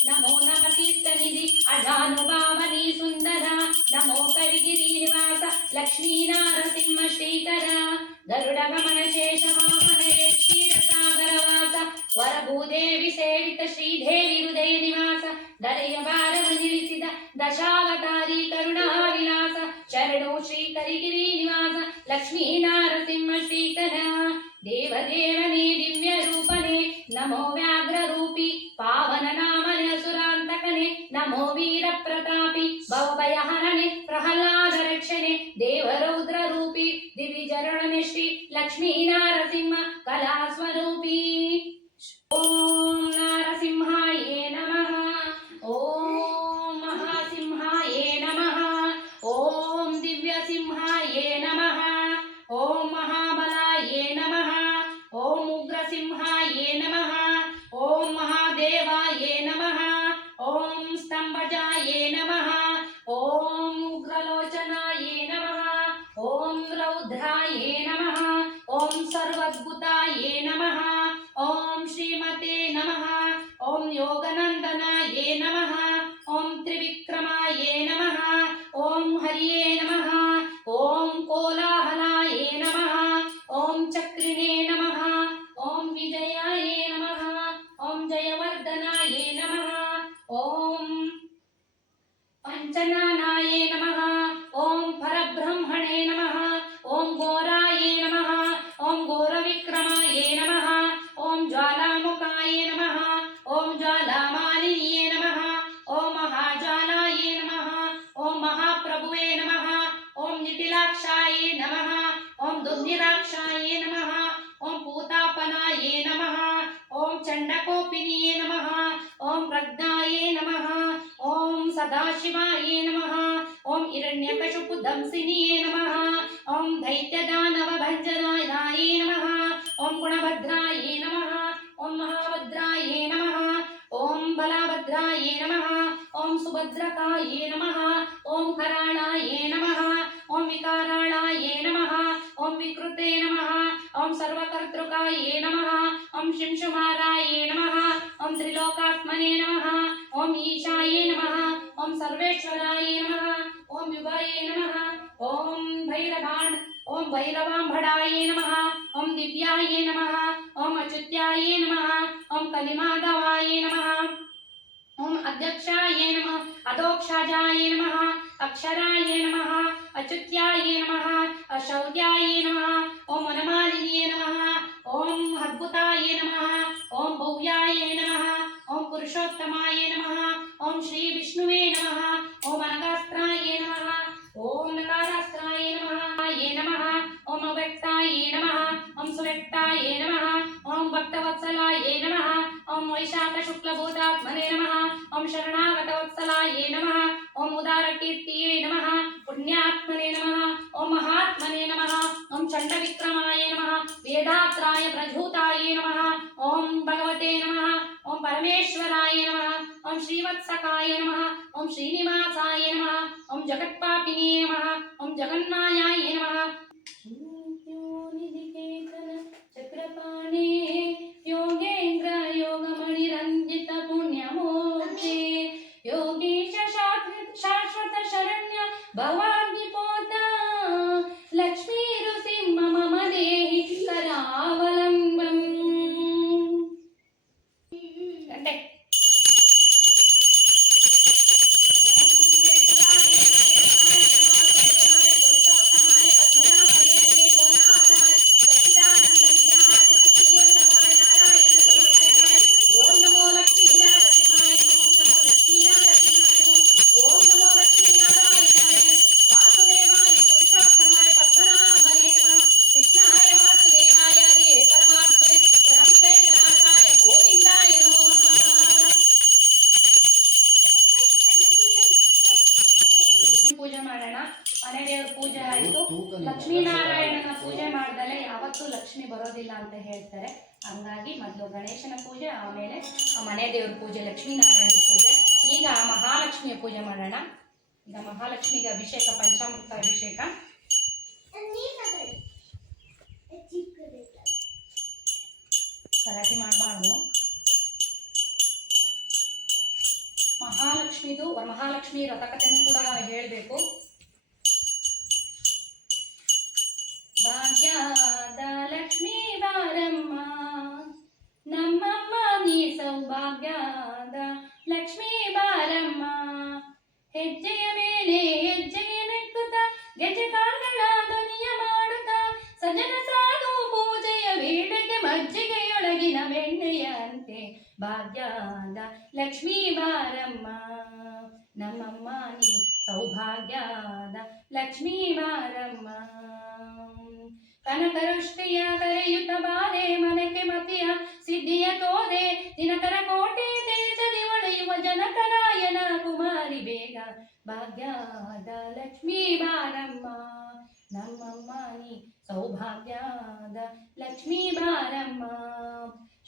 ನಮೋ ನವತೀರ್ಥ ನಿಧಿ ಅಜಾನುಭಾವನಿ ಸುಂದರ ನಮೋ ಕಲಿಗಿರಿ ನಿವಾಸ ಲಕ್ಷ್ಮೀ ನಾರಸಿಂಹ ಶ್ರೀಕರ ಗರುಡ ಗಮನ ಶೇಷ ವಾಹನೇ ಕ್ಷೀರಸಾಗರ ವಾಸ ವರಭೂದೇವಿ ಸೇವಿತ ಶ್ರೀದೇವಿ ಹೃದಯ ನಿವಾಸ ದರೆಯ ಭಾರವನ್ನಿಳಿಸಿದ ದಶಾವತಾರಿ ಕರುಣಾ ವಿಲಾಸ ಶರಣು ಶ್ರೀ ಕರಿಗಿರಿ ನಿವಾಸ ಲಕ್ಷ್ಮೀ ನಾರಸಿಂಹ ಶ್ರೀಕರ ದೇವದೇವನೇ ದಿವ್ಯ ರೂಪನೇ ನಮೋ ವ್ಯಾಘ್ರ ರೂಪಿ ಪಾವನ ನಾಮನೆ ಅಸುರಾಂತಕನೆ ನಮೋ ವೀರ ಪ್ರತಾಪಿ ಭವಭಯಹರಣೆ ಪ್ರಹ್ಲಾದ ರಕ್ಷಣೆ ದೇವರೌದ್ರ ರೂಪಿ ದಿವಿಜರಣನೆ ಶ್ರೀ ಲಕ್ಷ್ಮೀ ನಾರಸಿಂಹ ಕಲಾ ಸ್ವರೂಪಿ ಓಂ ನಾರಸಿಂಹಾಯೇ ನಮಃ ಓಂ ಮಹಾಸಿಂಹಾಯೇ ನಮಃ ಓಂ ದಿವ್ಯಸಿಂಹಾಯೇ ನಮಃ ಓಂ ಮಹಾಬಲಾಯೇ ನಮಃ ಓಂ ಉಗ್ರಸಿಂಹಾಯೇ ನಮಃ ಓಂ ಮಹಾದೇವಾಯೇ ನಮಃ ಓಂ ಸ್ತಂಭಜಾಯೇ ನಮಃ ಓಂ ಉಗ್ರಲೋಚನಾಯೇ ನಮಃ ಓಂ ರೌದ್ರಾಯೇ ನಮಃ ಓಂ ಸರ್ವದ್ಭುತಾಯೇ ನಮಃ ಓಂ ಶ್ರೀಮತೆ ನಮಃ ಓಂ ಯೋಗನಂದನಾಯೇ ನಮಃ ಓಂ ತ್ರಿವಿಕ್ರಮಾಯೇ ನಮಃ ಓಂ ಹರಿಯೇ ನಮಃ ಓಂ ಕೋಲಾಹಲಾಯೇ ನಮಃ ಓಂ ಚಕ್ರಿಣೇ ನಮಃ ಓಂ ವಿಜಯಾಯೇ ನಮಃ ಓಂ ಜಯವರ್ಧನಾಯೇ ನಮಃ ಓಂ ಪಂಚನಾನಾಯೇ ನಮಃ ಓಂ ಪರಬ್ರಹ್ಮಣೇ ನಮಃ ಓಂ ಘೋರಾಯೇ ನಮಃ ಓಂ ಘೋರವಿಕ್ರಮಾಯೇ ನಮಃ ಓಂ ಜ್ವಾಲಾಮುಖಾಯೇ ನಮಃ ಓಂ ಜ್ವಾಲಾಮಾಲಿನಿಯೇ ನಮಃ ಓಂ ಮಹಾಜ್ವಾಲಾಯೇ ನಮಃ ಓಂ ಮಹಾಪ್ರಭುವೇ ನಮಃ ಓಂ ನಿಟಿಲಾಕ್ಷಾಯೇ ನಮಃ ಓಂ ದುರ್ನಿರಾಕ್ಷಾಯೇ ನಮಃ ಓಂ ಪೂತಾಪನಾಯೇ ನಮಃ ಓಂ ಚಂಡಕೋಪಿನಿಯೇ ನಮಃ ಓಂ ಪ್ರಜ್ಞಾಯೇ ನಮಃ ಓಂ ಸದಾಶಿವಾಯೇ ನಮಃ ಓಂ ಹಿರಣ್ಯಕಶಿಪು ದಂಸಿನಿಯೇ ನಮಃ ಓಂ ದೈತ್ಯದಾನವ ಭಂಜನಾಯೇ ನಮಃ ಓಂ ಗುಣಭದ್ರಾಯೇ ನಮಃ ಓಂ ಮಹಾಭದ್ರಾಯೇ ನಮಃ ಓಂ ಬಲಭದ್ರಾಯೇ ನಮಃ ಓಂ ಸುಭದ್ರಕಾಯೇ ನಮಃ ಓಂ ಕರಾಳಾಯೇ ನಮಃ ಓಂ ವಿಕಾರಾಳಾಯೇ ನಮಃ ಓಂ ವಿಕೃತೆ ನಮಃ ಓಂ ಸರ್ವಕರ್ತೃಕಾಯೇ ನಮಃ ಓಂ ಶಿಂಶುಮಾರಾಯೇ ನಮಃ ಓಂ ತ್ರಿಲೋಕಾತ್ಮನೇ ನಮಃ ಓಂ ಈಶಾಯೇ ನಮಃ ಓಂ सर्वेश्वराय नमः ओम युगाय नमः ओम भैरवांभडाय नमः ओम दिव्याय नमः ओम अच्युत्याय नमः ओम कलिमाधवाय नमः ओम अध्यक्षाय नमः अधोक्षाजाय नमः अक्षराय नमः अच्युत्याय नमः अशौर्याय नमः ओम वनमालिन्ये नमः ओम अद्भुताय नमः ओम भव्याय नमः ओम पुरुषोत्तमाय नमः ओम श्री विष्णुवे नमः ओम अनगास्त्राय नमः ओम नकारास्त्राय नमः ओम अव्यक्ताय नमः ओम सुव्यक्ताय नमः ओम भक्तवत्सलाय नमः ओम वैशाख शुक्लभूतात्मने नमः ओम शरणागतवत्सलाय नमः ओम उदारकीर्तिये नमः पुण्यात्मने नमः ओम महात्मने नमः ओम चण्डविक्रमाय नमः वेदात्राय प्रभूताय नमः ओम भगवते नमः ओम परमेश्वराय नमः ओम श्रीवत्सकाय नमः ओम श्रीनिवासाय नमः ओम जगत्पापिने नमः ओम जगन्मायाय नमः चक्रपाणे योगेन्द्र योगमणिरञ्जित पुण्यमूर्ते योगीश शाश्वत शरण्य भवाग्निपोता लक्ष्मी नृसिंह मम देहि करावलम्बम् गंटे ಪೂಜೆ ಮಾಡೋಣ. ಮನೆ ದೇವ್ರ ಪೂಜೆ ಆಯಿತು. ಲಕ್ಷ್ಮೀನಾರಾಯಣನ ಪೂಜೆ ಮಾಡ್ದಲೆ ಯಾವತ್ತೂ ಲಕ್ಷ್ಮಿ ಬರೋದಿಲ್ಲ ಅಂತ ಹೇಳ್ತಾರೆ. ಹಂಗಾಗಿ ಮೊದಲು ಗಣೇಶನ ಪೂಜೆ, ಆಮೇಲೆ ಮನೆ ದೇವ್ರ ಪೂಜೆ, ಲಕ್ಷ್ಮೀನಾರಾಯಣನ ಪೂಜೆ. ಈಗ ಮಹಾಲಕ್ಷ್ಮಿಯ ಪೂಜೆ ಮಾಡೋಣ. ಈಗ ಮಹಾಲಕ್ಷ್ಮಿಗೆ ಅಭಿಷೇಕ, ಪಂಚಾಮೃತ ಅಭಿಷೇಕ. ಗಲಾಟೆ ಮಾಡಬಾರ್ದು. ಮಹಾಲಕ್ಷ್ಮಿ ವ್ರತಕಥೆನೂ ಕೂಡ ಹೇಳಬೇಕು. ಭಾಗ್ಯದ ಲಕ್ಷ್ಮೀ ಬಾರಮ್ಮ ನಮ್ಮಮ್ಮ ನೀ ಸೌಭಾಗ್ಯದ ಲಕ್ಷ್ಮೀ ಬಾರಮ್ಮ. ಹೆಜ್ಜೆಯ ಮೇಲೆ ಹೆಜ್ಜೆಯ ನೆಕ್ಕುತ್ತ ಗೆಜೆಕಾಗಳ ಧ್ವನಿಯ ಮಾಡುತ್ತ ಸಜನ ಸಾಧು ಪೂಜೆಯ ವೇಳೆಗೆ ಮಜ್ಜಿಗೆಯೊಳಗಿನ ಬೆಣ್ಣೆಯಂತೆ ಭಾಗ್ಯದ ಲಕ್ಷ್ಮೀ ಬಾರಮ್ಮ ನಮ್ಮಮ್ಮ ನೀ ಸೌಭಾಗ್ಯದ ಲಕ್ಷ್ಮೀ ಬಾರಮ್ಮ. ಕನಕವೃಷ್ಟಿಯ ಕರೆಯುತ್ತ ಬಾರೆ ಮನಕ್ಕೆ ಮತಿಯ ಸಿದ್ಧಿಯ ತೋದೆ ದಿನಕರ ಕೋಟೆ ತೇಜದಿ ಒಳೆಯುವ ಜನಕರಾಯನ ಕುಮಾರಿ ಬೇಗ ಭಾಗ್ಯದ ಲಕ್ಷ್ಮೀ ಬಾರಮ್ಮ ನಮ್ಮಮ್ಮ ನೀ ಸೌಭಾಗ್ಯದ ಲಕ್ಷ್ಮೀ ಬಾರಮ್ಮ.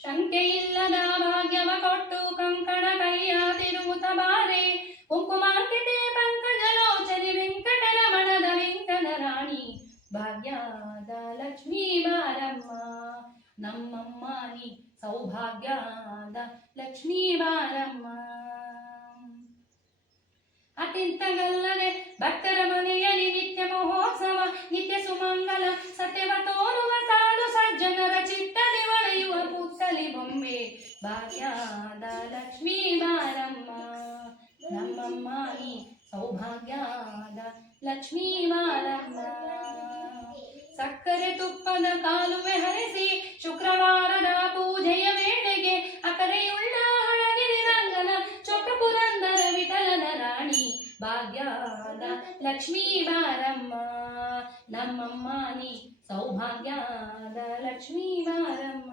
ಶಂಕೆಯಿಲ್ಲದ ಭಾಗ್ಯವ ಕೊಟ್ಟು ಕಂಕಣ ಕೈಯ ತಿರುಗುತ್ತ ಬಾರೆ ಕುಂಕುಮಾರ್ಕಿತೆ ಪಂಕಜಲೋಚನಿ ವೆಂಕಟರಮಣದ ವೆಂಕನ ರಾಣಿ ಭಾಗ್ಯದ ಲಕ್ಷ್ಮೀ ಬಾರಮ್ಮ ನಮ್ಮಮ್ಮ ನೀ ಸೌಭಾಗ್ಯದ ಲಕ್ಷ್ಮೀ ಬಾರಮ್ಮ. ಅತಿಂತಗಲ್ಲದೆ ಭಕ್ತರ ಮನೆಯಲ್ಲಿ ನಿತ್ಯ ಮಹೋತ್ಸವ ನಿತ್ಯ ಸುಮಂಗಲ ಸತ್ಯವ ತೋರುವ ಸಾಧು ಸಜ್ಜನರ ಚಿತ್ತದಿ ಒಳೆಯುವ ಪುತ್ತಲಿ ಬೊಂಬೆ ಭಾಗ್ಯದ ಲಕ್ಷ್ಮೀ ಬಾರಮ್ಮ ನಮ್ಮಮ್ಮ ನೀ ಸೌಭಾಗ್ಯದ ಲಕ್ಷ್ಮೀ ಬಾರಮ್ಮ. ಸಕ್ಕರೆ ತುಪ್ಪದ ಕಾಲುವೆ ಹರಿಸಿ ಶುಕ್ರವಾರದ ಪೂಜೆಯ ವೇಳೆಗೆ ಅಕರೆಯುಳ್ಳ ಹಳಗಿರಿ ರಂಗನ ಚೊಕ್ಕ ಪುರಂದರ ವಿಠಲನ ರಾಣಿ ಭಾಗ್ಯದ ಲಕ್ಷ್ಮೀ ಬಾರಮ್ಮ ನಮ್ಮಮ್ಮ ನೀ ಸೌಭಾಗ್ಯದ ಲಕ್ಷ್ಮೀ ಬಾರಮ್ಮ.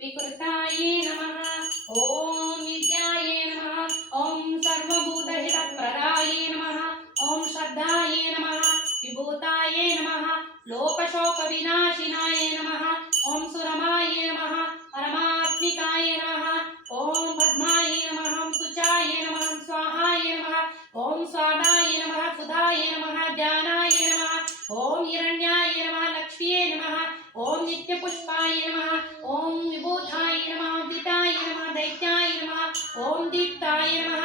ವಿಕೃತಾಯೇ ನಮಃ ಓಂ ವಿದ್ಯಾಯೇ ನಮಃ ಓಂ ಸರ್ವಭೂತ ಹಿತಪ್ರದಾಯೇ ನಮಃ ಓಂ ಶ್ರದ್ಧಾಯೇ ನಮಃ ವಿಭೂತಾಯೇ ನಮಃ ಲೋಕಶೋಕ ವಿನಾಶಿನಾಯ ನಮಃ ಓಂ ಸುರಮಾಯೇ ನಮಃ ಪರಮಾತ್ಮಿಕಾಯ ನಮಃ ಓಂ ಪದ್ಮಾಯ ನಮಃ ಓಂ ಸುಚಾಯ ನಮಃ ಸ್ವಾಹಾಯ ನಮಃ ಓಂ ಸ್ವಾದಾಯ ನಮಃ ಸುಧಾಯ ನಮಃ ಧ್ಯಾನಾಯ ನಮಃ ಓಂ ಹಿರಣ್ಯಾಯ ನಮಃ ಲಕ್ಷ್ಮಿಯೇ ನಮಃ ಓಂ ನಿತ್ಯಪುಷ್ಪಾಯ ನಮಃ ಓಂ ವಿಭೂತಾಯ ನಮಃ ದಿತಾಯ ನಮಃ ದೈತ್ಯಾಯ ನಮಃ ಓಂ ದೀಪ್ತಾಯ ನಮಃ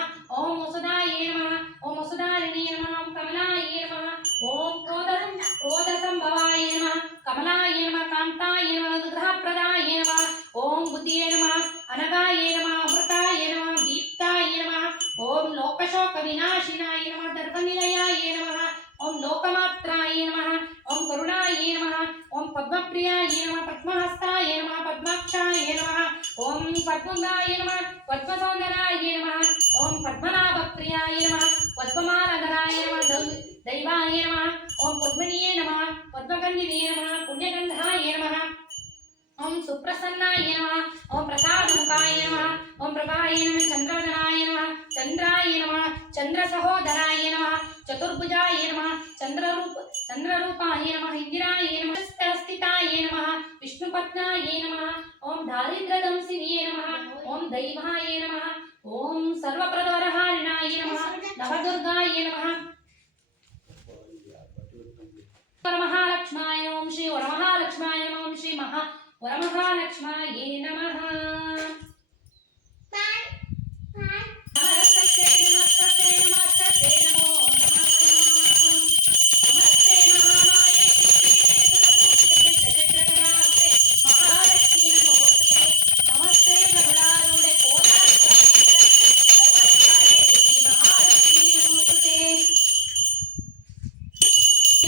पद्मप्रियाय नमः पद्महस्ताय नमः पद्माक्षाय नमः ओम पद्मनाय नमः पद्मसौंदराय नमः ओम पद्मनाभप्रियाय नमः पद्ममालधराय नमः दैवाय नमः ओम पद्मनीये नमः पद्मगंधिने नमः पुण्यगंधाय नमः ओम सुप्रसन्नाय नमः ओम प्रसादमुखाय नमः ओम प्रभाय नमः चंद्रधराय नमः चंद्राय नमः चंद्रसहोदराय नमः चतुर्भुजाय नमः चंद्ररूपाय नमः इंदिराय नमः स्थिताय नमः विष्णुपत्नाय नमः ओम दारिद्र्यदंसिने नमः ओम दैवाय नमः ओम सर्वप्रदवरहारिणाय नमः नवदुर्गाय नमः वरमहालक्ष्माय ओम श्री वरमहालक्ष्माय ओम श्री वरमहालक्ष्माय नमः नमस्ते नमस्ते नमस्ते नमो नमः नमस्ते महामाये श्रीचक्ररास्ते महालक्ष्मी नमोस्तुते नमस्ते गरुडारूढे कोलासुरनेत्रे देवी महालक्ष्मी नमोस्तुते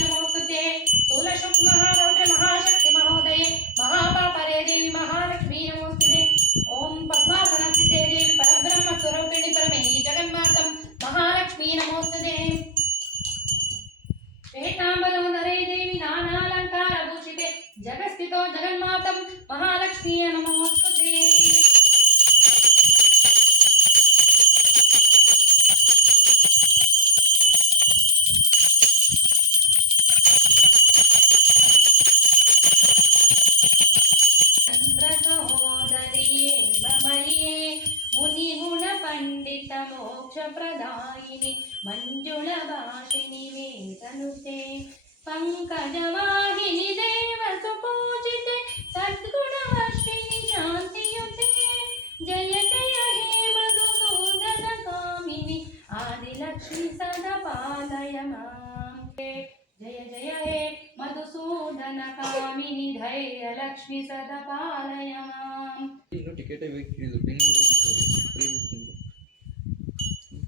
नमोस्तुते स्थूलसूक्ष्म महारौद्र महाशक्ति महोदये महापापरे देवी महालक्ष्मी नमोस्तुते ओम पद्मासनस्थिते देवी परब्रह्म स्वरूपिणी परमेही जगन्मातं महालक्ष्मी नमोस्तुते श्वेतांबरोदरे देवी नानालंकार भूषिते जगस्थितो जगन्मातं महालक्ष्मी नमोस्तुते चंद्रसहोदरिये ममये मुनिगुण पंडित मोक्ष प्रदायिनि मंजुळ भाषिनि वेदनुते पंकजवाहिनि देव सुपूजिते सद्गुणवर्षिणि शांतियुते जय जय हे मधुसूदन कामिनि आदिलक्ष्मी सदा पालय मां जय जय हे मधुसूदन कामिनि धैर्यलक्ष्मी सदा पालय मां ಟಿಕೆಟ್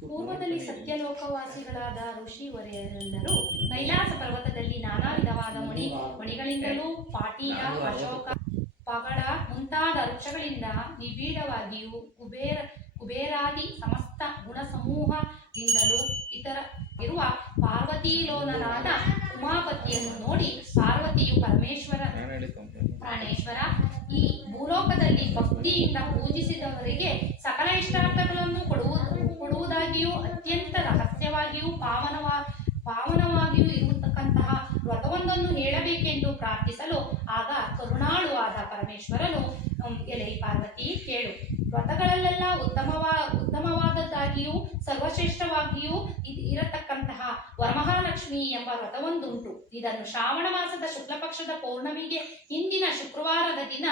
ಪೂರ್ವದಲ್ಲಿ ಸತ್ಯಲೋಕವಾಸಿಗಳಾದ ಋಷಿವರ್ಯರೆಲ್ಲರೂ ಕೈಲಾಸ ಪರ್ವತದಲ್ಲಿ ನಾನಾ ವಿಧವಾದ ಮಣಿಗಳಿಂದಲೂ ಪಾಟೀಲ ಅಶೋಕ ಪಗಡ ಮುಂತಾದ ವೃಕ್ಷಗಳಿಂದ ನಿಬಿಡವಾಗಿಯೂ ಕುಬೇರಾದಿ ಸಮಸ್ತ ಗುಣ ಸಮೂಹದಿಂದಲೂ ಇತರ ಇರುವ ಪಾರ್ವತೀಲೋಲನಾದ ಉಮಾಪತಿಯನ್ನು ನೋಡಿ ಪಾರ್ವತಿಯು ಪ್ರಾಣೇಶ್ವರ ಈ ಭೂಲೋಕದಲ್ಲಿ ಭಕ್ತಿಯಿಂದ ಪೂಜಿಸಿದವರಿಗೆ ಸಕಲ ಇಷ್ಟಾರ್ಥಗಳನ್ನು ಕೊಡುವುದಾಗಿಯೂ ಅತ್ಯಂತ ರಹಸ್ಯವಾಗಿಯೂ ಪಾವನವಾಗಿಯೂ ಇರತಕ್ಕಂತಹ ವ್ರತವೊಂದನ್ನು ಹೇಳಬೇಕೆಂದು ಪ್ರಾರ್ಥಿಸಲು ಆಗ ಕರುಣಾಳುವಾದ ಪರಮೇಶ್ವರನು ಎಲೆ ಪಾರ್ವತಿ ಕೇಳು ವ್ರತಗಳಲ್ಲೆಲ್ಲ ಉತ್ತಮವಾದದ್ದಾಗಿಯೂ ಸರ್ವಶ್ರೇಷ್ಠವಾಗಿಯೂ ಇರತಕ್ಕಂತಹ ವರಮಹಾಲಕ್ಷ್ಮಿ ಎಂಬ ವ್ರತವೊಂದುಂಟು. ಇದನ್ನು ಶ್ರಾವಣ ಮಾಸದ ಶುಕ್ಲ ಪಕ್ಷದ ಪೌರ್ಣಮಿಗೆ ಹಿಂದಿನ ಶುಕ್ರವಾರದ ದಿನ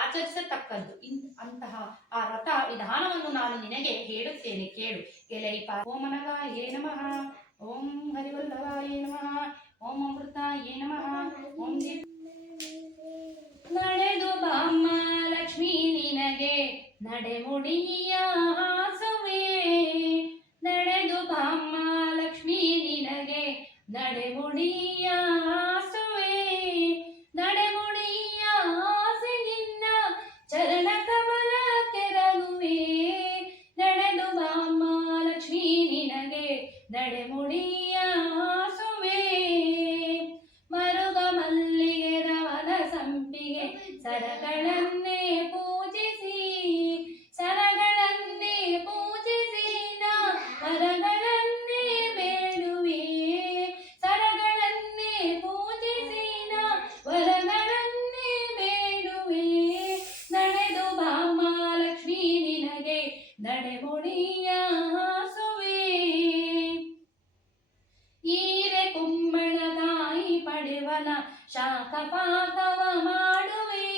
ಆಚರಿಸತಕ್ಕದ್ದು. ಅಂತಹ ಆ ವ್ರತ ವಿಧಾನವನ್ನು ನಾನು ನಿನಗೆ ಹೇಳುತ್ತೇನೆ, ಕೇಳು. ಎಲೈ ಓಂ ಅನಗಾಯೇ ನಮಃ, ಓಂ ಹರಿವಲ್ಲಭಾಯೇ ನಮಃ, ಓಂ ಅಮೃತಾಯೇ ನಮಃ, ಓಂ ನಡೆದು ಬಾಮ್ಮ ಲಕ್ಷ್ಮೀ ನಿನಗೆ ನಡೆಮುಡಿಯ ಹಾಸುವೆ, ನಡೆದು ಬಾಮ್ಮ ಲಕ್ಷ್ಮೀ ನಿನಗೆ ನಡೆಮುಡಿಯ ಹಾಸುವೆ, ನಡೆಮುಡಿಯ ಹಾಸಿ ನಿನ್ನ ಚರಣ ಕಮಲ ಕೆರಗುವೆ, ನಡೆದು ಬಾಮ್ಮ ಲಕ್ಷ್ಮೀ ನಿನಗೆ ನಡೆಮುಡಿಯ ಹಾಸುವೆ, ಮರುಗ ಮಲ್ಲಿಗೆ ರವನ ಸಂಪಿಗೆ ಸರಗಳನ್ನೇ ಪೂಜಿಸಿ, ಸರಗಳನ್ನೇ ಪೂಜಿಸಿ ನಾ ವರಗಳನ್ನೇ ಬೇಡುವೆ, ಸರಗಳನ್ನೇ ಪೂಜಿಸಿ ನಾ ವರಗಳನ್ನೇ ಬೇಡುವೆ, ನಡೆದು ಬಾಮ್ಮ ಲಕ್ಷ್ಮೀ ನಿನಗೆ ನಡೆಮುಡಿಯ ಹಾಸುವೆ, ಈರೆ ಕುಂಬಳ ತಾಯಿ ಪಡೆವನ ಶಾಖಪಾಕವ ಮಾಡುವೆ,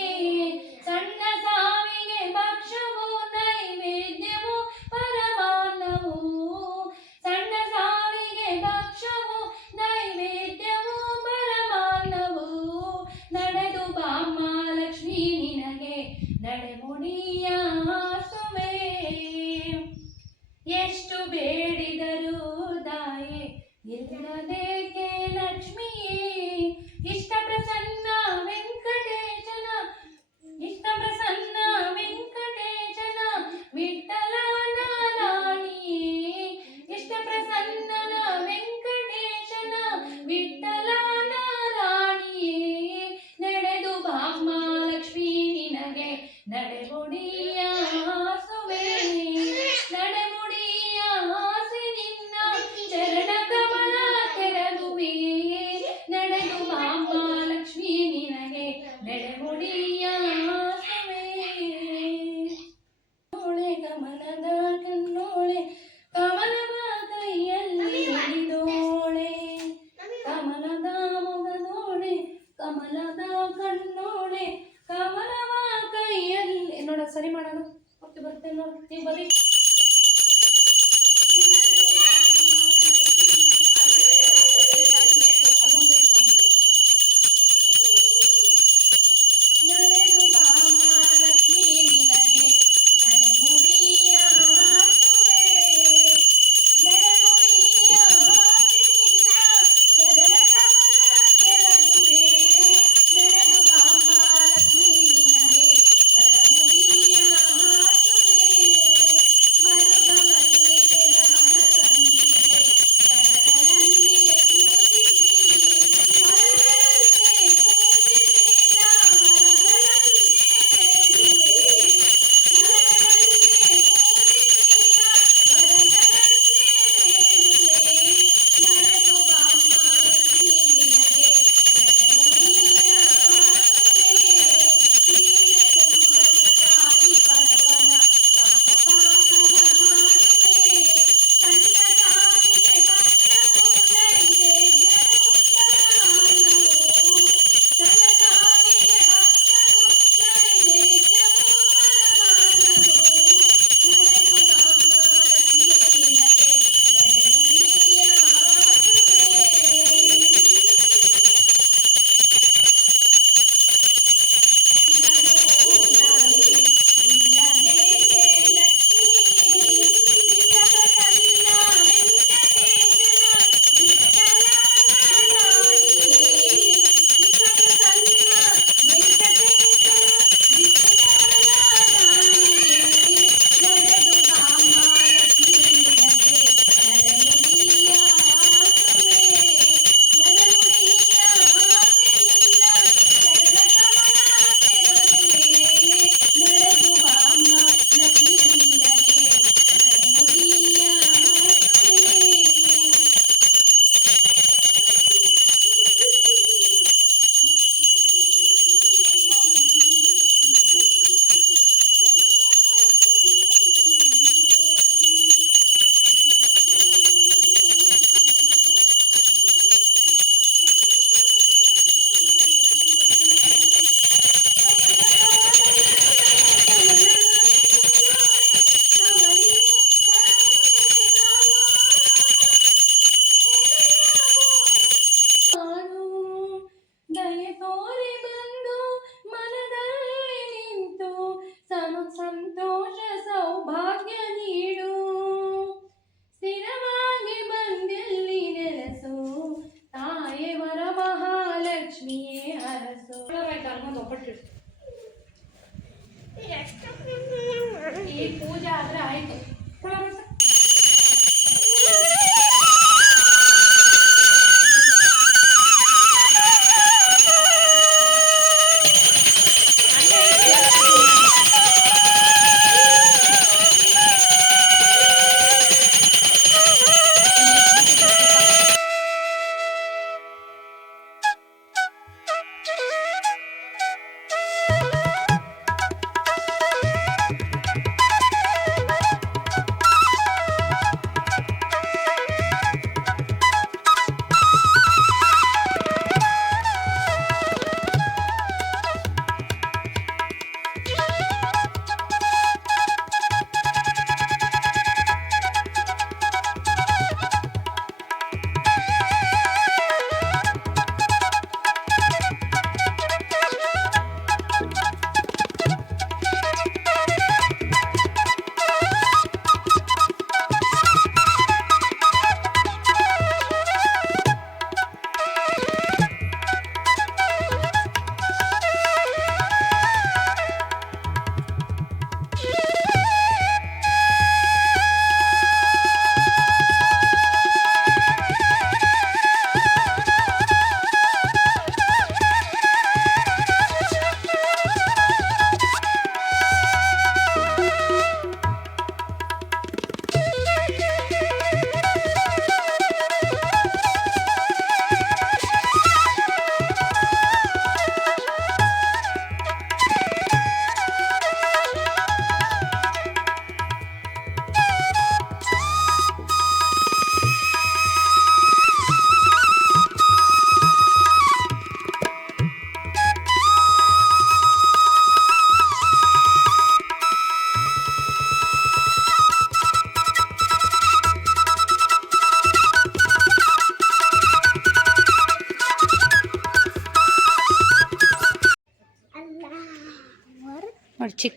ಸಣ್ಣ ಸಾವಿಗೆ ಭಕ್ಷವು ನೈವೇದ್ಯವು ಪರಮಾನ್ನವು, ಸಣ್ಣ ಸಾವಿಗೆ ಭಕ್ಷವು ನೈವೇದ್ಯವು ಪರಮಾನ್ನವು, ನಡೆದು ಬಾಮ್ಮ ಲಕ್ಷ್ಮೀ ನಿನಗೆ ನಡೆಮುಡಿಯ ಹಾಸುವೆ, ಎಷ್ಟು ಬೇಡಿದರೂ ದಾಯೆ ಇಲ್ಲದೇಕೆ ಲಕ್ಷ್ಮಿಯೇ, ಇಷ್ಟ ಪ್ರಸನ್ನ ವೆಂಕಟ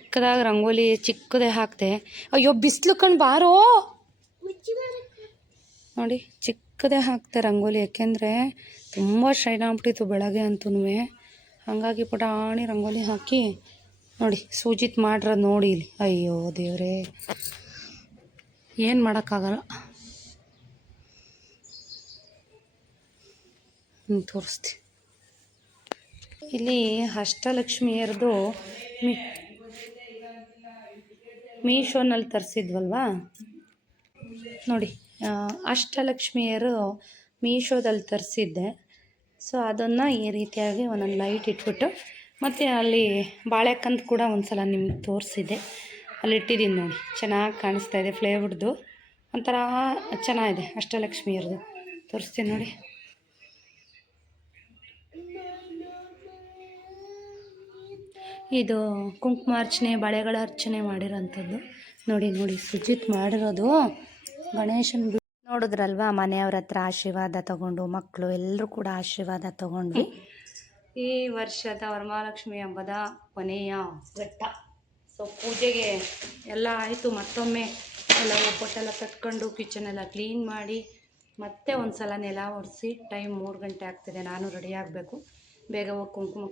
ಚಿಕ್ಕದಾಗಿ ರಂಗೋಲಿ ಚಿಕ್ಕದೇ ಹಾಕ್ತೆ. ಅಯ್ಯೋ ಬಿಸಿಲು ಕಣ್ ಬಾರೋ ನೋಡಿ, ಚಿಕ್ಕದೇ ಹಾಕ್ತೆ ರಂಗೋಲಿ. ಯಾಕೆಂದರೆ ತುಂಬ ಶೈನ್ ಆಗ್ಬಿಟ್ಟಿತ್ತು ಬೆಳಗ್ಗೆ ಅಂತೂ. ಹಾಗಾಗಿ ಪುಟಾಣಿ ರಂಗೋಲಿ ಹಾಕಿ ನೋಡಿ ಸೂಜಿತ್ ಮಾಡಿರೋದು ನೋಡಿ ಇಲ್ಲಿ. ಅಯ್ಯೋ ದೇವರೇ, ಏನು ಮಾಡೋಕ್ಕಾಗಲ್ಲ. ತೋರಿಸ್ತೀನಿ. ಇಲ್ಲಿ ಅಷ್ಟಲಕ್ಷ್ಮಿಯರದು ಮೀಶೋನಲ್ಲಿ ತರಿಸಿದ್ವಲ್ವಾ ನೋಡಿ. ಅಷ್ಟಲಕ್ಷ್ಮಿಯರು ಮೀಶೋದಲ್ಲಿ ತರಿಸಿದ್ದೆ. ಸೊ ಅದನ್ನು ಈ ರೀತಿಯಾಗಿ ಒಂದೊಂದು ಲೈಟ್ ಇಟ್ಬಿಟ್ಟು, ಮತ್ತು ಅಲ್ಲಿ ಬಾಳೆಕಂದು ಕೂಡ ಒಂದು ಸಲ ನಿಮಗೆ ತೋರಿಸಿದ್ದೆ, ಅಲ್ಲಿ ಇಟ್ಟಿದ್ದೀನಿ ನೋಡಿ. ಚೆನ್ನಾಗಿ ಕಾಣಿಸ್ತಾ ಇದೆ, ಫ್ಲೇವರ್ದು ಒಂಥರ ಚೆನ್ನಾಗಿದೆ. ಅಷ್ಟಲಕ್ಷ್ಮಿಯರದು ತೋರಿಸ್ತೀನಿ ನೋಡಿ. ಇದು ಕುಂಕುಮಾರ್ಚನೆ, ಬಳೆಗಳ ಅರ್ಚನೆ ಮಾಡಿರೋಂಥದ್ದು ನೋಡಿ. ನೋಡಿ ಸುಜಿತ್ ಮಾಡಿರೋದು ಗಣೇಶನ. ನೋಡಿದ್ರಲ್ವಾ, ಮನೆಯವ್ರ ಹತ್ರ ಆಶೀರ್ವಾದ ತಗೊಂಡು, ಮಕ್ಕಳು ಎಲ್ಲರೂ ಕೂಡ ಆಶೀರ್ವಾದ ತಗೊಂಡು ಈ ವರ್ಷದ ವರಮಹಾಲಕ್ಷ್ಮಿ ಹಬ್ಬದ ಕೊನೆಯ ಘಟ್ಟ. ಸೊ ಪೂಜೆಗೆ ಎಲ್ಲ ಆಯಿತು. ಮತ್ತೊಮ್ಮೆ ಎಲ್ಲ ಒಬ್ಬಟ್ಟೆಲ್ಲ ಕಟ್ಕೊಂಡು ಕಿಚನೆಲ್ಲ ಕ್ಲೀನ್ ಮಾಡಿ ಮತ್ತೆ ಒಂದು ಸಲ ನೆಲ ಒರೆಸಿ, ಟೈಮ್ 3 ಗಂಟೆ ಆಗ್ತಿದೆ. ನಾನು ರೆಡಿ ಆಗಬೇಕು, ಬೇಗ ಹೋಗಿ ಕುಂಕುಮ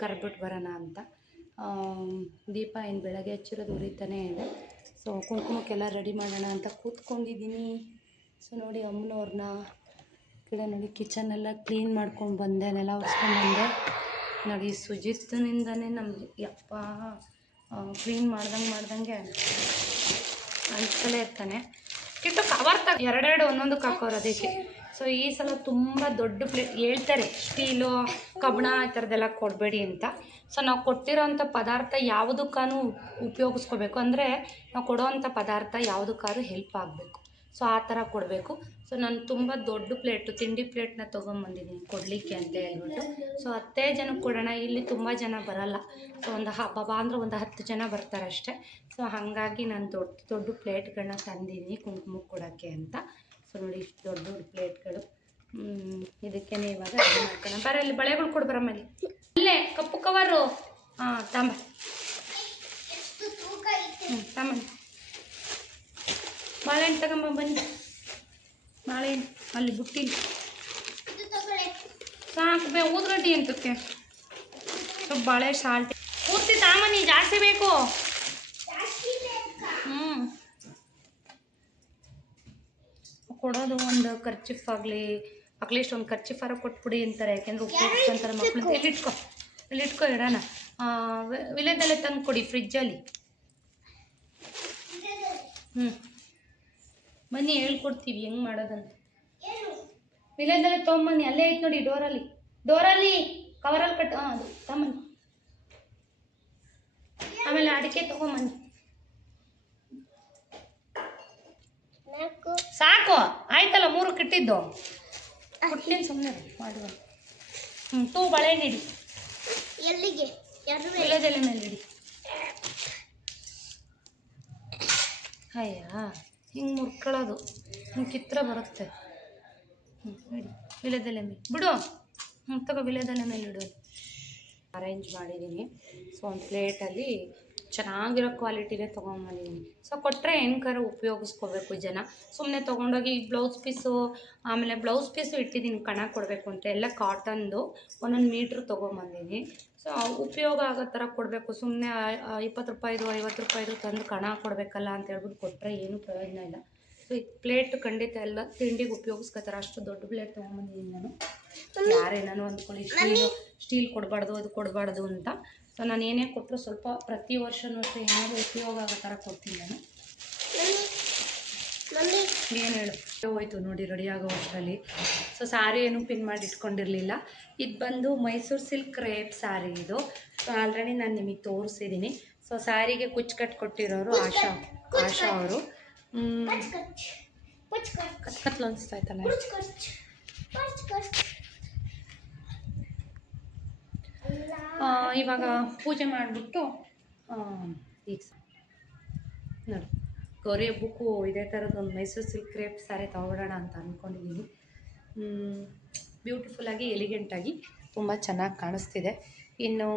ಕರೆದ್ಬಿಟ್ಟು ಬರೋಣ ಅಂತ. ದೀಪ ಏನು ಬೆಳಗ್ಗೆ ಹಚ್ಚಿರೋದು ಉರಿತಾನೇ ಇದೆ. ಸೊ ಕುಂಕುಮಕ್ಕೆಲ್ಲ ರೆಡಿ ಮಾಡೋಣ ಅಂತ ಕೂತ್ಕೊಂಡಿದ್ದೀನಿ. ಸೊ ನೋಡಿ, ಅಮ್ಮನವ್ರನ್ನ ಕಡೆ ನೋಡಿ, ಕಿಚನೆಲ್ಲ ಕ್ಲೀನ್ ಮಾಡ್ಕೊಂಡು ಬಂದೆ, ನೆಲ ಒರೆಸ್ಕೊಂಡು ಬಂದೆ ನೋಡಿ. ಸುಜಿತ್ನಿಂದನೇ ನಮಗೆ ಯಪ್ಪ ಕ್ಲೀನ್ ಮಾಡ್ದಂಗೆ ಅನ್ಸಲೇ ಇರ್ತಾನೆ. ಕಿಟ್ಟು ಕವರ್ ಎರಡೆರಡು ಒಂದೊಂದಕ್ಕೆ ಹಾಕೋರು ಅದಕ್ಕೆ. ಸೊ ಈ ಸಲ ತುಂಬ ದೊಡ್ಡ ಪ್ಲೇಟ್ ಹೇಳ್ತಾರೆ, ಸ್ಟೀಲು ಕಬ್ಬಣ ಈ ಥರದ್ದೆಲ್ಲ ಕೊಡಬೇಡಿ ಅಂತ. ಸೊ ನಾವು ಕೊಟ್ಟಿರೋಂಥ ಪದಾರ್ಥ ಯಾವುದಕ್ಕಾನು ಉಪಯೋಗಿಸ್ಕೋಬೇಕು, ಅಂದರೆ ನಾವು ಕೊಡೋವಂಥ ಪದಾರ್ಥ ಯಾವುದಕ್ಕಾದ್ರೂ ಹೆಲ್ಪ್ ಆಗಬೇಕು. ಸೊ ಆ ಥರ ಕೊಡಬೇಕು. ಸೊ ನಾನು ತುಂಬ ದೊಡ್ಡ ಪ್ಲೇಟು, ತಿಂಡಿ ಪ್ಲೇಟ್ನ ತೊಗೊಂಬಂದಿದ್ದೀನಿ ಕೊಡಲಿಕ್ಕೆ ಅಂತ ಹೇಳ್ಬಿಟ್ಟು. ಸೊ 10 ಜನಕ್ಕೆ ಕೊಡೋಣ, ಇಲ್ಲಿ ತುಂಬ ಜನ ಬರೋಲ್ಲ. ಸೊ ಒಂದು ಹಬ್ಬ ಅಂದರೆ ಒಂದು 10 ಜನ ಬರ್ತಾರೆ ಅಷ್ಟೇ. ಸೊ ಹಾಗಾಗಿ ನಾನು ದೊಡ್ಡ ಪ್ಲೇಟ್ಗಳನ್ನ ತಂದಿದ್ದೀನಿ ಕುಂಕುಮಕ್ಕೆ ಕೊಡೋಕ್ಕೆ ಅಂತ. ಸೊ ನೋಡಿ, ಇಷ್ಟು ದೊಡ್ಡ ಪ್ಲೇಟ್ಗಳು. ಇದಕ್ಕೆ ಇವಾಗ ರೆಡಿ ಮಾಡ್ಕೊಳ್ಳೋಣ. ಬರಲ್ಲಿ ಬಳೆಗಳು ಕೊಡ್ಬರ ಮೇಲೆ ಅಲ್ಲೇ ಕಪ್ಪು ಕವರು. ಹಾಂ ತಮ್ಮ ತಮ್ಮನಿ ಬಾಳೆಹಣ್ಣು ತಗೊಂಬ ಬನ್ನಿ. ಬಾಳೆಹಣ್ಣು ಅಲ್ಲಿ ಬುಟ್ಟಿ ಸಾಕು ಊದ್ಗಡ್ಡಿ ಅಂತಕ್ಕೆ. ಸ್ವಲ್ಪ ಬಾಳೆ ಸಾಲ್ಟ್ ಪೂರ್ತಿ ತಾಮನಿ, ಜಾಸ್ತಿ ಬೇಕು. ಕೊಡೋದು ಒಂದು ಖರ್ಚಿಫ್ ಆಗಲಿ, ಅಟ್ಲೀಸ್ಟ್ ಒಂದು ಖರ್ಚಿಫಾರ ಕೊಟ್ಬಿಡಿ ಅಂತಾರೆ. ಯಾಕೆಂದ್ರೆ ಉಪಯೋಗಿಸ್ಕೊಂತಾರೆ ಮಕ್ಕಳು. ಇಲ್ಲಿಟ್ಕೊ ಇಡೋಣ. ವಿಲೇದಲ್ಲೇ ತಂದು ಕೊಡಿ ಫ್ರಿಜ್ಜಲ್ಲಿ. ಬನ್ನಿ ಹೇಳ್ಕೊಡ್ತೀವಿ ಹೆಂಗೆ ಮಾಡೋದಂತ. ವಿಲೇದಲ್ಲೇ ತೊಗೊಂಬನ್ನಿ, ಅಲ್ಲೇ ಐತೆ ನೋಡಿ ಡೋರಲ್ಲಿ ಕವರಲ್ಲಿ ಕಟ್ಟು. ಅದು ತಗೊಂಬನ್ನಿ. ಆಮೇಲೆ ಅಡಿಕೆ ತೊಗೊಂಬನ್ನಿ. ಸಾಕು ಆಯ್ತಲ್ಲ, 3 ಇಟ್ಟಿದ್ದು ಕೊಟ್ಟಿನಿ, ಸುಮ್ಮನೆ ಮಾಡುವ. ತೂ ಬಾಳೆಹಣ್ಣು ಇಡಿ. ಎಲ್ಲಿಗೆ? ವಿಲೇದೆಲೆ ಮೇಲೆ ಇಡಿ. ಅಯ್ಯ ಹಿಂಗೆ ಮುರ್ಕೊಳ್ಳೋದು, ಹಿಂಗೆ ಕಿತ್ರ ಬರುತ್ತೆ. ಇಡಿ ವಿಲೇದೆಲೆ ಮೇಲೆ ಬಿಡು. ತಗೋ ವಿಲೇದೆಲೆ ಮೇಲೆ ಇಡು. ಅರೇಂಜ್ ಮಾಡಿದ್ದೀನಿ. ಸೊ ಒಂದು ಪ್ಲೇಟಲ್ಲಿ ಚೆನ್ನಾಗಿರೋ ಕ್ವಾಲಿಟಿನೇ ತೊಗೊಂಬಂದಿದ್ದೀನಿ. ಸೊ ಕೊಟ್ಟರೆ ಹೆಣ್ಕರ ಉಪಯೋಗಿಸ್ಕೋಬೇಕು ಜನ. ಸುಮ್ಮನೆ ತೊಗೊಂಡೋಗಿ ಬ್ಲೌಸ್ ಪೀಸು, ಆಮೇಲೆ ಬ್ಲೌಸ್ ಪೀಸು ಇಟ್ಟಿದ್ದೀನಿ ಕಣ ಕೊಡಬೇಕು ಅಂತ. ಎಲ್ಲ ಕಾಟನ್ದು 1 ಮೀಟ್ರ್ ತೊಗೊಂಬಂದಿದ್ದೀನಿ. ಸೊ ಉಪಯೋಗ ಆಗೋ ಥರ ಕೊಡಬೇಕು. ಸುಮ್ಮನೆ 20 ರೂಪಾಯಿದು 50 ರೂಪಾಯಿದು ತಂದು ಕಣ ಕೊಡಬೇಕಲ್ಲ ಅಂತ ಹೇಳ್ಬಿಟ್ಟು ಕೊಟ್ಟರೆ ಏನೂ ಪ್ರಯೋಜನ ಇಲ್ಲ. ಸೊ ಈ ಪ್ಲೇಟ್ ಖಂಡಿತ ಎಲ್ಲ ತಿಂಡಿಗೆ ಉಪಯೋಗಿಸ್ಕೋತಾರೆ. ಅಷ್ಟು ದೊಡ್ಡ ಪ್ಲೇಟ್ ತೊಗೊಂಬಂದಿದ್ದೀನಿ ನಾನು. ಯಾರೇನೋ ಅಂದ್ಕೊಳ್ಳಿ ಸ್ಟೀಲ್ ಕೊಡಬಾರ್ದು, ಅದು ಕೊಡಬಾರ್ದು ಅಂತ. ಸೊ ನಾನು ಏನೇ ಕೊಟ್ಟರು ಸ್ವಲ್ಪ ಪ್ರತಿ ವರ್ಷವೂ ಅಷ್ಟೇ ಏನಾದರೂ ಉಪಯೋಗ ಆಗೋ ಥರ ಕೊಡ್ತೀನಿ ನಾನು. ಏನು ಹೇಳು ಹೋಯ್ತು ನೋಡಿ ರೆಡಿ ಆಗೋ ವರ್ಷದಲ್ಲಿ. ಸೊ ಸ್ಯಾರಿ ಏನು ಪಿನ್ ಮಾಡಿ ಇಟ್ಕೊಂಡಿರಲಿಲ್ಲ. ಇದು ಬಂದು ಮೈಸೂರು ಸಿಲ್ಕ್ ರೇಪ್ ಸ್ಯಾರಿ ಇದು. ಸೊ ಆಲ್ರೆಡಿ ನಾನು ನಿಮಗೆ ತೋರಿಸಿದ್ದೀನಿ. ಸೊ ಸ್ಯಾರಿಗೆ ಕುಚ್ಚು ಕಟ್ಟು ಕೊಟ್ಟಿರೋರು ಆಶಾ ಅವರು. ಕತ್ಲು ಅನಿಸ್ತಾಯ್ತಲ್ಲ. ಇವಾಗ ಪೂಜೆ ಮಾಡಿಬಿಟ್ಟು ಈಗ ನೋಡಿ ಗೌರಿ ಹಬ್ಬಕ್ಕೂ ಇದೇ ಥರದ್ದು ಒಂದು ಮೈಸೂರು ಸಿಲ್ಕ್ ರೇಪ್ ಸ್ಯಾರಿ ತೊಗೊಬಿಡೋಣ ಅಂತ ಅಂದ್ಕೊಂಡಿದ್ದೀನಿ. ಬ್ಯೂಟಿಫುಲ್ಲಾಗಿ ಎಲಿಗೆಂಟಾಗಿ ತುಂಬ ಚೆನ್ನಾಗಿ ಕಾಣಿಸ್ತಿದೆ. ಇನ್ನು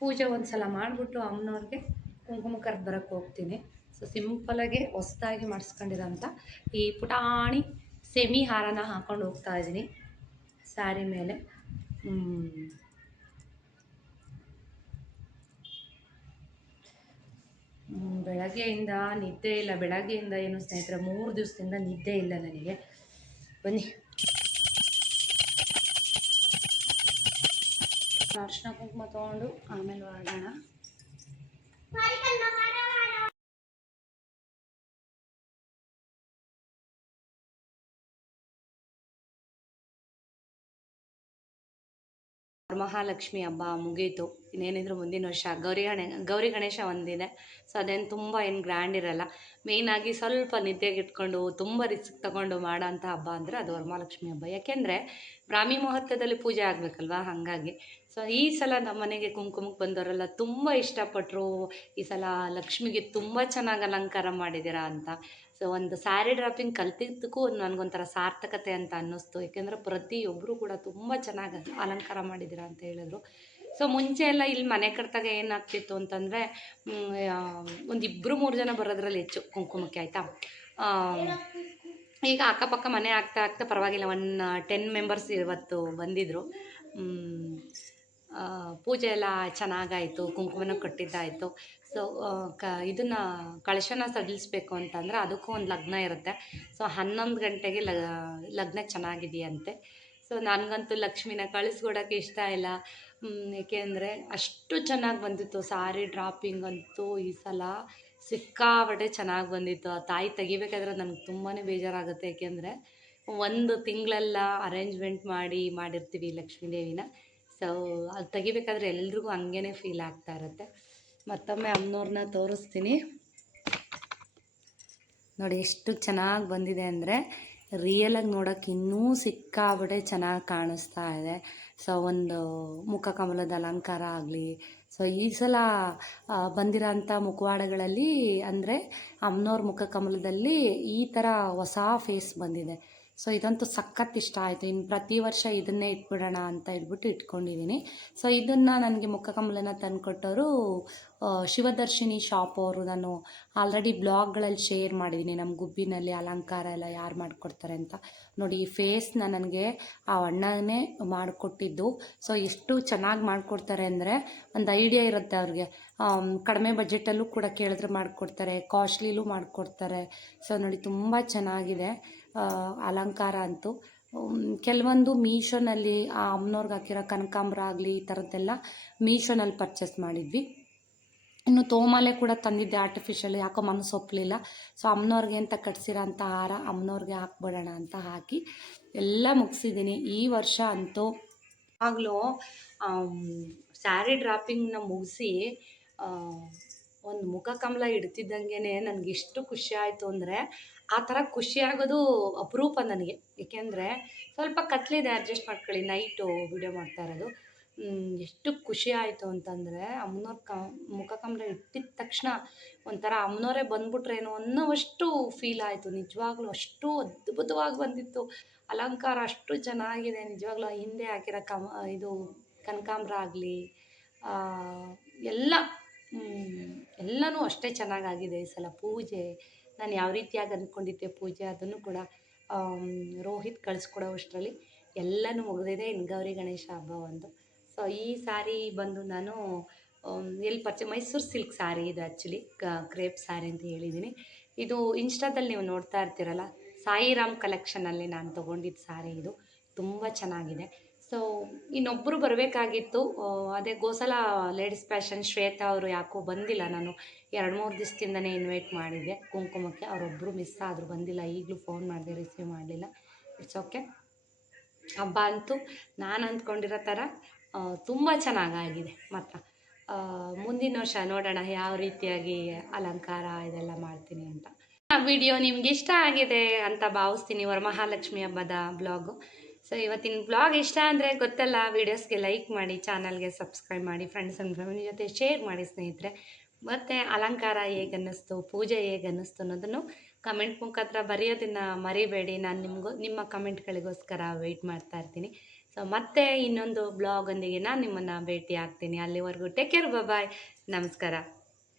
ಪೂಜೆ ಒಂದು ಸಲ ಮಾಡಿಬಿಟ್ಟು ಅಮ್ಮನವ್ರಿಗೆ ಕುಂಕುಮ ಕರೆದು ಬರೋಕ್ಕೆ ಹೋಗ್ತೀನಿ. ಸೊ ಸಿಂಪಲಾಗಿ ಹೊಸದಾಗಿ ಮಾಡಿಸ್ಕೊಂಡಿರೋಂಥ ಈ ಪುಟಾಣಿ ಸೆಮಿ ಹಾರನ ಹಾಕ್ಕೊಂಡು ಹೋಗ್ತಾ ಇದ್ದೀನಿ ಸ್ಯಾರಿ ಮೇಲೆ. ಬೆಳಗ್ಗೆಯಿಂದ ನಿದ್ದೆ ಇಲ್ಲ. ಬೆಳಗ್ಗೆಯಿಂದ ಏನು ಸ್ನೇಹಿತರೆ 3 ದಿವಸದಿಂದ ನಿದ್ದೆ ಇಲ್ಲ ನನಗೆ. ಬನ್ನಿ ಅರ್ಶಿನ ಕುಂಕುಮ ತೊಗೊಂಡು ಆಮೇಲೆ ಹೊರಡೋಣ. ವರಮಹಾಲಕ್ಷ್ಮಿ ಹಬ್ಬ ಮುಗೀತು. ಇನ್ನೇನಿದ್ರು ಮುಂದಿನ ವರ್ಷ ಗೌರಿ ಗಣೇಶ ಒಂದಿದೆ. ಸೊ ಅದೇನು ತುಂಬ ಏನು ಗ್ರ್ಯಾಂಡ್ ಇರಲ್ಲ. ಮೇಯ್ನಾಗಿ ಸ್ವಲ್ಪ ನಿದ್ದೆಗೆ ಇಟ್ಕೊಂಡು ತುಂಬ ರಿಸ್ಕ್ ತೊಗೊಂಡು ಮಾಡೋಂಥ ಹಬ್ಬ ಅಂದರೆ ಅದು ವರಮಹಾಲಕ್ಷ್ಮಿ ಹಬ್ಬ. ಯಾಕೆಂದರೆ ಬ್ರಾಹ್ಮಿ ಮುಹೂರ್ತದಲ್ಲಿ ಪೂಜೆ ಆಗಬೇಕಲ್ವ, ಹಾಗಾಗಿ. ಸೊ ಈ ಸಲ ನಮ್ಮ ಮನೆಗೆ ಕುಂಕುಮಕ್ಕೆ ಬಂದವರೆಲ್ಲ ತುಂಬ ಇಷ್ಟಪಟ್ಟರು. ಈ ಸಲ ಲಕ್ಷ್ಮಿಗೆ ತುಂಬ ಚೆನ್ನಾಗಿ ಅಲಂಕಾರ ಮಾಡಿದ್ದೀರಾ ಅಂತ. ಸೊ ಒಂದು ಸ್ಯಾರಿ ಡ್ರಾಪಿಂಗ್ ಕಲ್ತಿದ್ದಕ್ಕೂ ನನಗೊಂಥರ ಸಾರ್ಥಕತೆ ಅಂತ ಅನ್ನಿಸ್ತು. ಏಕೆಂದರೆ ಪ್ರತಿಯೊಬ್ಬರು ಕೂಡ ತುಂಬ ಚೆನ್ನಾಗಿ ಅಲಂಕಾರ ಮಾಡಿದ್ದೀರಾ ಅಂತ ಹೇಳಿದ್ರು. ಸೊ ಮುಂಚೆ ಎಲ್ಲ ಇಲ್ಲಿ ಮನೆ ಕಟ್ಟಿದಾಗ ಏನಾಗ್ತಿತ್ತು ಅಂತಂದರೆ ಒಂದು 2-3 ಜನ ಬರೋದ್ರಲ್ಲಿ ಹೆಚ್ಚು ಕುಂಕುಮಕ್ಕೆ, ಆಯಿತಾ. ಈಗ ಅಕ್ಕಪಕ್ಕ ಮನೆ ಆಗ್ತಾ ಪರವಾಗಿಲ್ಲ, 10 ಮೆಂಬರ್ಸ್ ಇವತ್ತು ಬಂದಿದ್ದರು. ಪೂಜೆ ಎಲ್ಲ ಚೆನ್ನಾಗಾಯಿತು, ಕುಂಕುಮನ ಕಟ್ಟಿದ್ದಾಯಿತು. ಸೊ ಇದನ್ನು ಕಳಶನ ಸಡಿಲಿಸ್ಬೇಕು ಅಂತಂದರೆ ಅದಕ್ಕೂ ಒಂದು ಲಗ್ನ ಇರುತ್ತೆ. ಸೊ 11 ಗಂಟೆಗೆ ಲಗ್ನ ಚೆನ್ನಾಗಿದೆಯಂತೆ. ಸೊ ನನಗಂತೂ ಲಕ್ಷ್ಮಿನ ಕಳಿಸ್ಕೊಡೋಕ್ಕೆ ಇಷ್ಟ ಇಲ್ಲ. ಏಕೆಂದರೆ ಅಷ್ಟು ಚೆನ್ನಾಗಿ ಬಂದಿತ್ತು ಸಾರಿ ಡ್ರಾಪಿಂಗ್ ಅಂತೂ ಈ ಸಲ ಸಿಕ್ಕಾಪಟ್ಟೆ ಚೆನ್ನಾಗಿ ಬಂದಿತ್ತು. ಆ ತಾಯಿ ತೆಗಿಬೇಕಾದ್ರೆ ನನಗೆ ತುಂಬಾ ಬೇಜಾರಾಗುತ್ತೆ. ಏಕೆಂದರೆ 1 ತಿಂಗಳೆಲ್ಲ ಅರೇಂಜ್ಮೆಂಟ್ ಮಾಡಿರ್ತೀವಿ ಲಕ್ಷ್ಮೀ ದೇವಿನ. ಸೊ ಅದು ತೆಗಿಬೇಕಾದ್ರೆ ಎಲ್ರಿಗೂ ಹಂಗೇ ಫೀಲ್ ಆಗ್ತಾ ಇರುತ್ತೆ. ಮತ್ತೊಮ್ಮೆ ಅಮ್ಮನವ್ರನ್ನ ತೋರಿಸ್ತೀನಿ ನೋಡಿ, ಎಷ್ಟು ಚೆನ್ನಾಗಿ ಬಂದಿದೆ ಅಂದರೆ ರಿಯಲಾಗಿ ನೋಡೋಕೆ ಇನ್ನೂ ಸಿಕ್ಕಾಬಿಟ್ಟೆ ಚೆನ್ನಾಗಿ ಕಾಣಿಸ್ತಾ ಇದೆ. ಸೊ ಒಂದು ಮುಖ ಕಮಲದ ಅಲಂಕಾರ ಆಗಲಿ. ಸೊ ಈ ಸಲ ಬಂದಿರೋಂಥ ಮುಖವಾಡಗಳಲ್ಲಿ ಅಂದರೆ ಅಮ್ಮನವ್ರ ಮುಖ ಕಮಲದಲ್ಲಿ ಈ ಥರ ಹೊಸ ಫೇಸ್ ಬಂದಿದೆ. ಸೊ ಇದಂತೂ ಸಖತ್ ಇಷ್ಟ ಆಯಿತು. ಇನ್ನು ಪ್ರತಿ ವರ್ಷ ಇದನ್ನೇ ಇಟ್ಬಿಡೋಣ ಅಂತ ಹೇಳ್ಬಿಟ್ಟು ಇಟ್ಕೊಂಡಿದ್ದೀನಿ. ಸೊ ಇದನ್ನು ನನಗೆ ಮುಖ ಕಮಲನ ತಂದುಕೊಟ್ಟವರು ಶಿವದರ್ಶಿನಿ ಶಾಪ್ ಅವರು. ನಾನು ಆಲ್ರೆಡಿ ಬ್ಲಾಗ್ಗಳಲ್ಲಿ ಶೇರ್ ಮಾಡಿದ್ದೀನಿ ನಮ್ಮ ಗುಬ್ಬಿನಲ್ಲಿ ಅಲಂಕಾರ ಎಲ್ಲ ಯಾರು ಮಾಡಿಕೊಡ್ತಾರೆ ಅಂತ. ನೋಡಿ ಈ ಫೇಸ್ನ ನನಗೆ ಆ ಅಣ್ಣನೇ ಮಾಡಿಕೊಟ್ಟಿದ್ದು. ಸೊ ಎಷ್ಟು ಚೆನ್ನಾಗಿ ಮಾಡಿಕೊಡ್ತಾರೆ ಅಂದರೆ ಒಂದು ಐಡಿಯಾ ಇರುತ್ತೆ ಅವ್ರಿಗೆ. ಕಡಿಮೆ ಬಜೆಟಲ್ಲೂ ಕೂಡ ಕೇಳಿದ್ರೆ ಮಾಡಿಕೊಡ್ತಾರೆ, ಕಾಸ್ಟ್ಲಿಲೂ ಮಾಡಿಕೊಡ್ತಾರೆ. ಸೊ ನೋಡಿ ತುಂಬ ಚೆನ್ನಾಗಿದೆ ಅಲಂಕಾರ ಅಂತೂ. ಕೆಲವೊಂದು ಮೀಶೋನಲ್ಲಿ ಆ ಅಮ್ಮನವ್ರಿಗೆ ಹಾಕಿರೋ ಕನಕಾಂಬರ ಆಗಲಿ ಈ ಥರದ್ದೆಲ್ಲ ಮೀಶೋನಲ್ಲಿ ಪರ್ಚೇಸ್ ಮಾಡಿದ್ವಿ. ಇನ್ನು ತೋಮಾಲೆ ಕೂಡ ತಂದಿದ್ದೆ ಆರ್ಟಿಫಿಷಿಯಲ್, ಯಾಕೋ ಮನಸ್ಸು ಒಪ್ಪಲಿಲ್ಲ. ಸೊ ಅಮ್ಮನವ್ರಿಗೆ ಅಂತ ಕಟ್ಸಿರೋ ಅಂಥ ಹಾರ ಅಮ್ಮನವ್ರಿಗೆ ಹಾಕ್ಬಿಡೋಣ ಅಂತ ಹಾಕಿ ಎಲ್ಲ ಮುಗಿಸಿದ್ದೀನಿ. ಈ ವರ್ಷ ಅಂತೂ ಆಗಲೂ ಸ್ಯಾರಿ ಡ್ರಾಪಿಂಗ್ನ ಮುಗಿಸಿ ಒಂದು ಮುಖ ಕಮಲ ಇಡ್ತಿದ್ದಂಗೆ ನನಗೆ ಎಷ್ಟು ಖುಷಿ ಆಯಿತು ಅಂದರೆ, ಆ ಥರ ಖುಷಿಯಾಗೋದು ಅಪರೂಪ ನನಗೆ. ಏಕೆಂದರೆ ಸ್ವಲ್ಪ ಕತ್ಲಿದೆ, ಅಡ್ಜಸ್ಟ್ ಮಾಡ್ಕೊಳ್ಳಿ, ನೈಟು ವಿಡಿಯೋ ಮಾಡ್ತಾ ಇರೋದು. ಎಷ್ಟು ಖುಷಿ ಆಯಿತು ಅಂತಂದರೆ ಅಮ್ಮನವ್ರ ಮುಖ ಕಮಲ ಇಟ್ಟಿದ ತಕ್ಷಣ ಒಂಥರ ಅಮ್ಮನವರೇ ಬಂದ್ಬಿಟ್ರೇನೋ ಅನ್ನೋವಷ್ಟು ಫೀಲ್ ಆಯಿತು. ನಿಜವಾಗ್ಲೂ ಅಷ್ಟು ಅದ್ಭುತವಾಗಿ ಬಂದಿತ್ತು ಅಲಂಕಾರ, ಅಷ್ಟು ಚೆನ್ನಾಗಿದೆ ನಿಜವಾಗ್ಲೂ. ಹಿಂದೆ ಹಾಕಿರೋ ಇದು ಕನಕಾಂಬರ ಆಗಲಿ ಎಲ್ಲನೂ ಅಷ್ಟೇ ಚೆನ್ನಾಗಾಗಿದೆ. ಈ ಸಲ ಪೂಜೆ ನಾನು ಯಾವ ರೀತಿಯಾಗಿ ಅಂದ್ಕೊಂಡಿದ್ದೆ ಪೂಜೆ, ಅದನ್ನು ಕೂಡ ರೋಹಿತ್ ಕಳಿಸ್ಕೊಡೋ ಅಷ್ಟರಲ್ಲಿ ಎಲ್ಲನೂ ಮುಗಿದಿದೆ. ಇನ್ನು ಗೌರಿ ಗಣೇಶ ಹಬ್ಬ ಒಂದು. ಸೊ ಈ ಸ್ಯಾರಿ ಬಂದು ನಾನು ಎಲ್ಲಿ ಮೈಸೂರು ಸಿಲ್ಕ್ ಸ್ಯಾರಿ ಇದು ಆ್ಯಕ್ಚುಲಿ ಕ್ರೇಪ್ ಸ್ಯಾರಿ ಅಂತ ಹೇಳಿದ್ದೀನಿ. ಇದು ಇನ್ಸ್ಟಾದಲ್ಲಿ ನೀವು ನೋಡ್ತಾ ಇರ್ತೀರಲ್ಲ, ಸಾಯಿರಾಮ್ ಕಲೆಕ್ಷನಲ್ಲಿ ನಾನು ತೊಗೊಂಡಿದ್ದ ಸ್ಯಾರಿ ಇದು. ತುಂಬ ಚೆನ್ನಾಗಿದೆ. ಸೊ ಇನ್ನೊಬ್ಬರು ಬರಬೇಕಾಗಿತ್ತು, ಅದೇ ಗೋಸಲ ಲೇಡೀಸ್ ಫ್ಯಾಷನ್ ಶ್ವೇತಾ ಅವರು ಯಾಕೋ ಬಂದಿಲ್ಲ. ನಾನು 2-3 ದಿವಸದಿಂದನೇ ಇನ್ವೈಟ್ ಮಾಡಿದ್ದೆ ಕುಂಕುಮಕ್ಕೆ, ಅವರೊಬ್ಬರು ಮಿಸ್ ಆದರು, ಬಂದಿಲ್ಲ. ಈಗಲೂ ಫೋನ್ ಮಾಡಿದೆ, ರಿಸೀವ್ ಮಾಡಲಿಲ್ಲ. It's okay. ಹಬ್ಬ ಅಂತೂ ನಾನು ಅಂದ್ಕೊಂಡಿರೋ ಥರ ತುಂಬ ಚೆನ್ನಾಗಾಗಿದೆ. ಮಾತ್ರ ಮುಂದಿನ ವರ್ಷ ನೋಡೋಣ ಯಾವ ರೀತಿಯಾಗಿ ಅಲಂಕಾರ ಇದೆಲ್ಲ ಮಾಡ್ತೀನಿ ಅಂತ. ವಿಡಿಯೋ ನಿಮ್ಗೆ ಇಷ್ಟ ಆಗಿದೆ ಅಂತ ಭಾವಿಸ್ತೀನಿ, ವರಮಹಾಲಕ್ಷ್ಮಿ ಹಬ್ಬದ ಬ್ಲಾಗು. ಸೊ ಇವತ್ತಿನ ಬ್ಲಾಗ್ ಇಷ್ಟ ಅಂದರೆ ಗೊತ್ತಲ್ಲ, ವೀಡಿಯೋಸ್ಗೆ ಲೈಕ್ ಮಾಡಿ, ಚಾನಲ್ಗೆ ಸಬ್ಸ್ಕ್ರೈಬ್ ಮಾಡಿ, ಫ್ರೆಂಡ್ಸ್ ಆ್ಯಂಡ್ ಫ್ಯಾಮಿಲಿ ಜೊತೆ ಶೇರ್ ಮಾಡಿ ಸ್ನೇಹಿತರೆ. ಮತ್ತು ಅಲಂಕಾರ ಹೇಗೆ ಅನ್ನಿಸ್ತು, ಪೂಜೆ ಹೇಗೆ ಅನ್ನಿಸ್ತು ಅನ್ನೋದನ್ನು ಕಮೆಂಟ್ ಮುಖಾಂತರ ಬರೆಯೋದನ್ನು ಮರಿಬೇಡಿ. ನಾನು ನಿಮ್ಮ ಕಮೆಂಟ್ಗಳಿಗೋಸ್ಕರ ವೆಯ್ಟ್ ಮಾಡ್ತಾ ಇರ್ತೀನಿ. ಸೊ ಮತ್ತೆ ಇನ್ನೊಂದು ಬ್ಲಾಗೊಂದಿಗೆ ನಾನು ನಿಮ್ಮನ್ನು ಭೇಟಿ ಆಗ್ತೀನಿ. ಅಲ್ಲಿವರೆಗೂ ಟೇಕ್ ಕೇರ್, ಬಾಯ್, ನಮಸ್ಕಾರ.